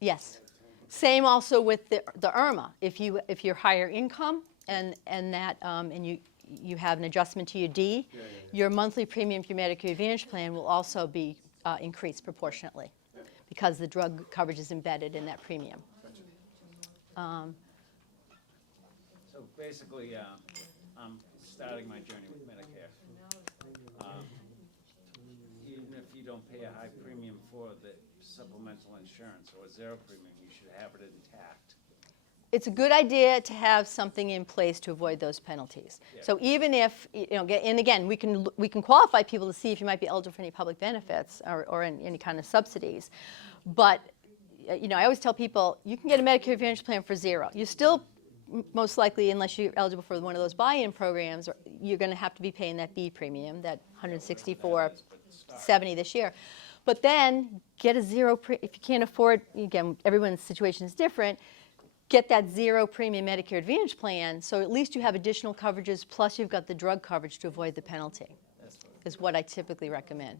Yes. Same also with the IRMA. If you're higher income and you have an adjustment to your D, your monthly premium for your Medicare Advantage plan will also be increased proportionately because the drug coverage is embedded in that premium. So basically, I'm starting my journey with Medicare. Even if you don't pay a high premium for the supplemental insurance or zero premium, you should have it intact. It's a good idea to have something in place to avoid those penalties. Yeah. So even if, and again, we can qualify people to see if you might be eligible for any public benefits or any kind of subsidies. But, I always tell people, you can get a Medicare Advantage plan for zero. You still, most likely, unless you're eligible for one of those buy-in programs, you're going to have to be paying that B premium, that $164.70 this year. But then get a zero, if you can't afford, again, everyone's situation is different, get that zero premium Medicare Advantage plan, so at least you have additional coverages, plus you've got the drug coverage to avoid the penalty, is what I typically recommend.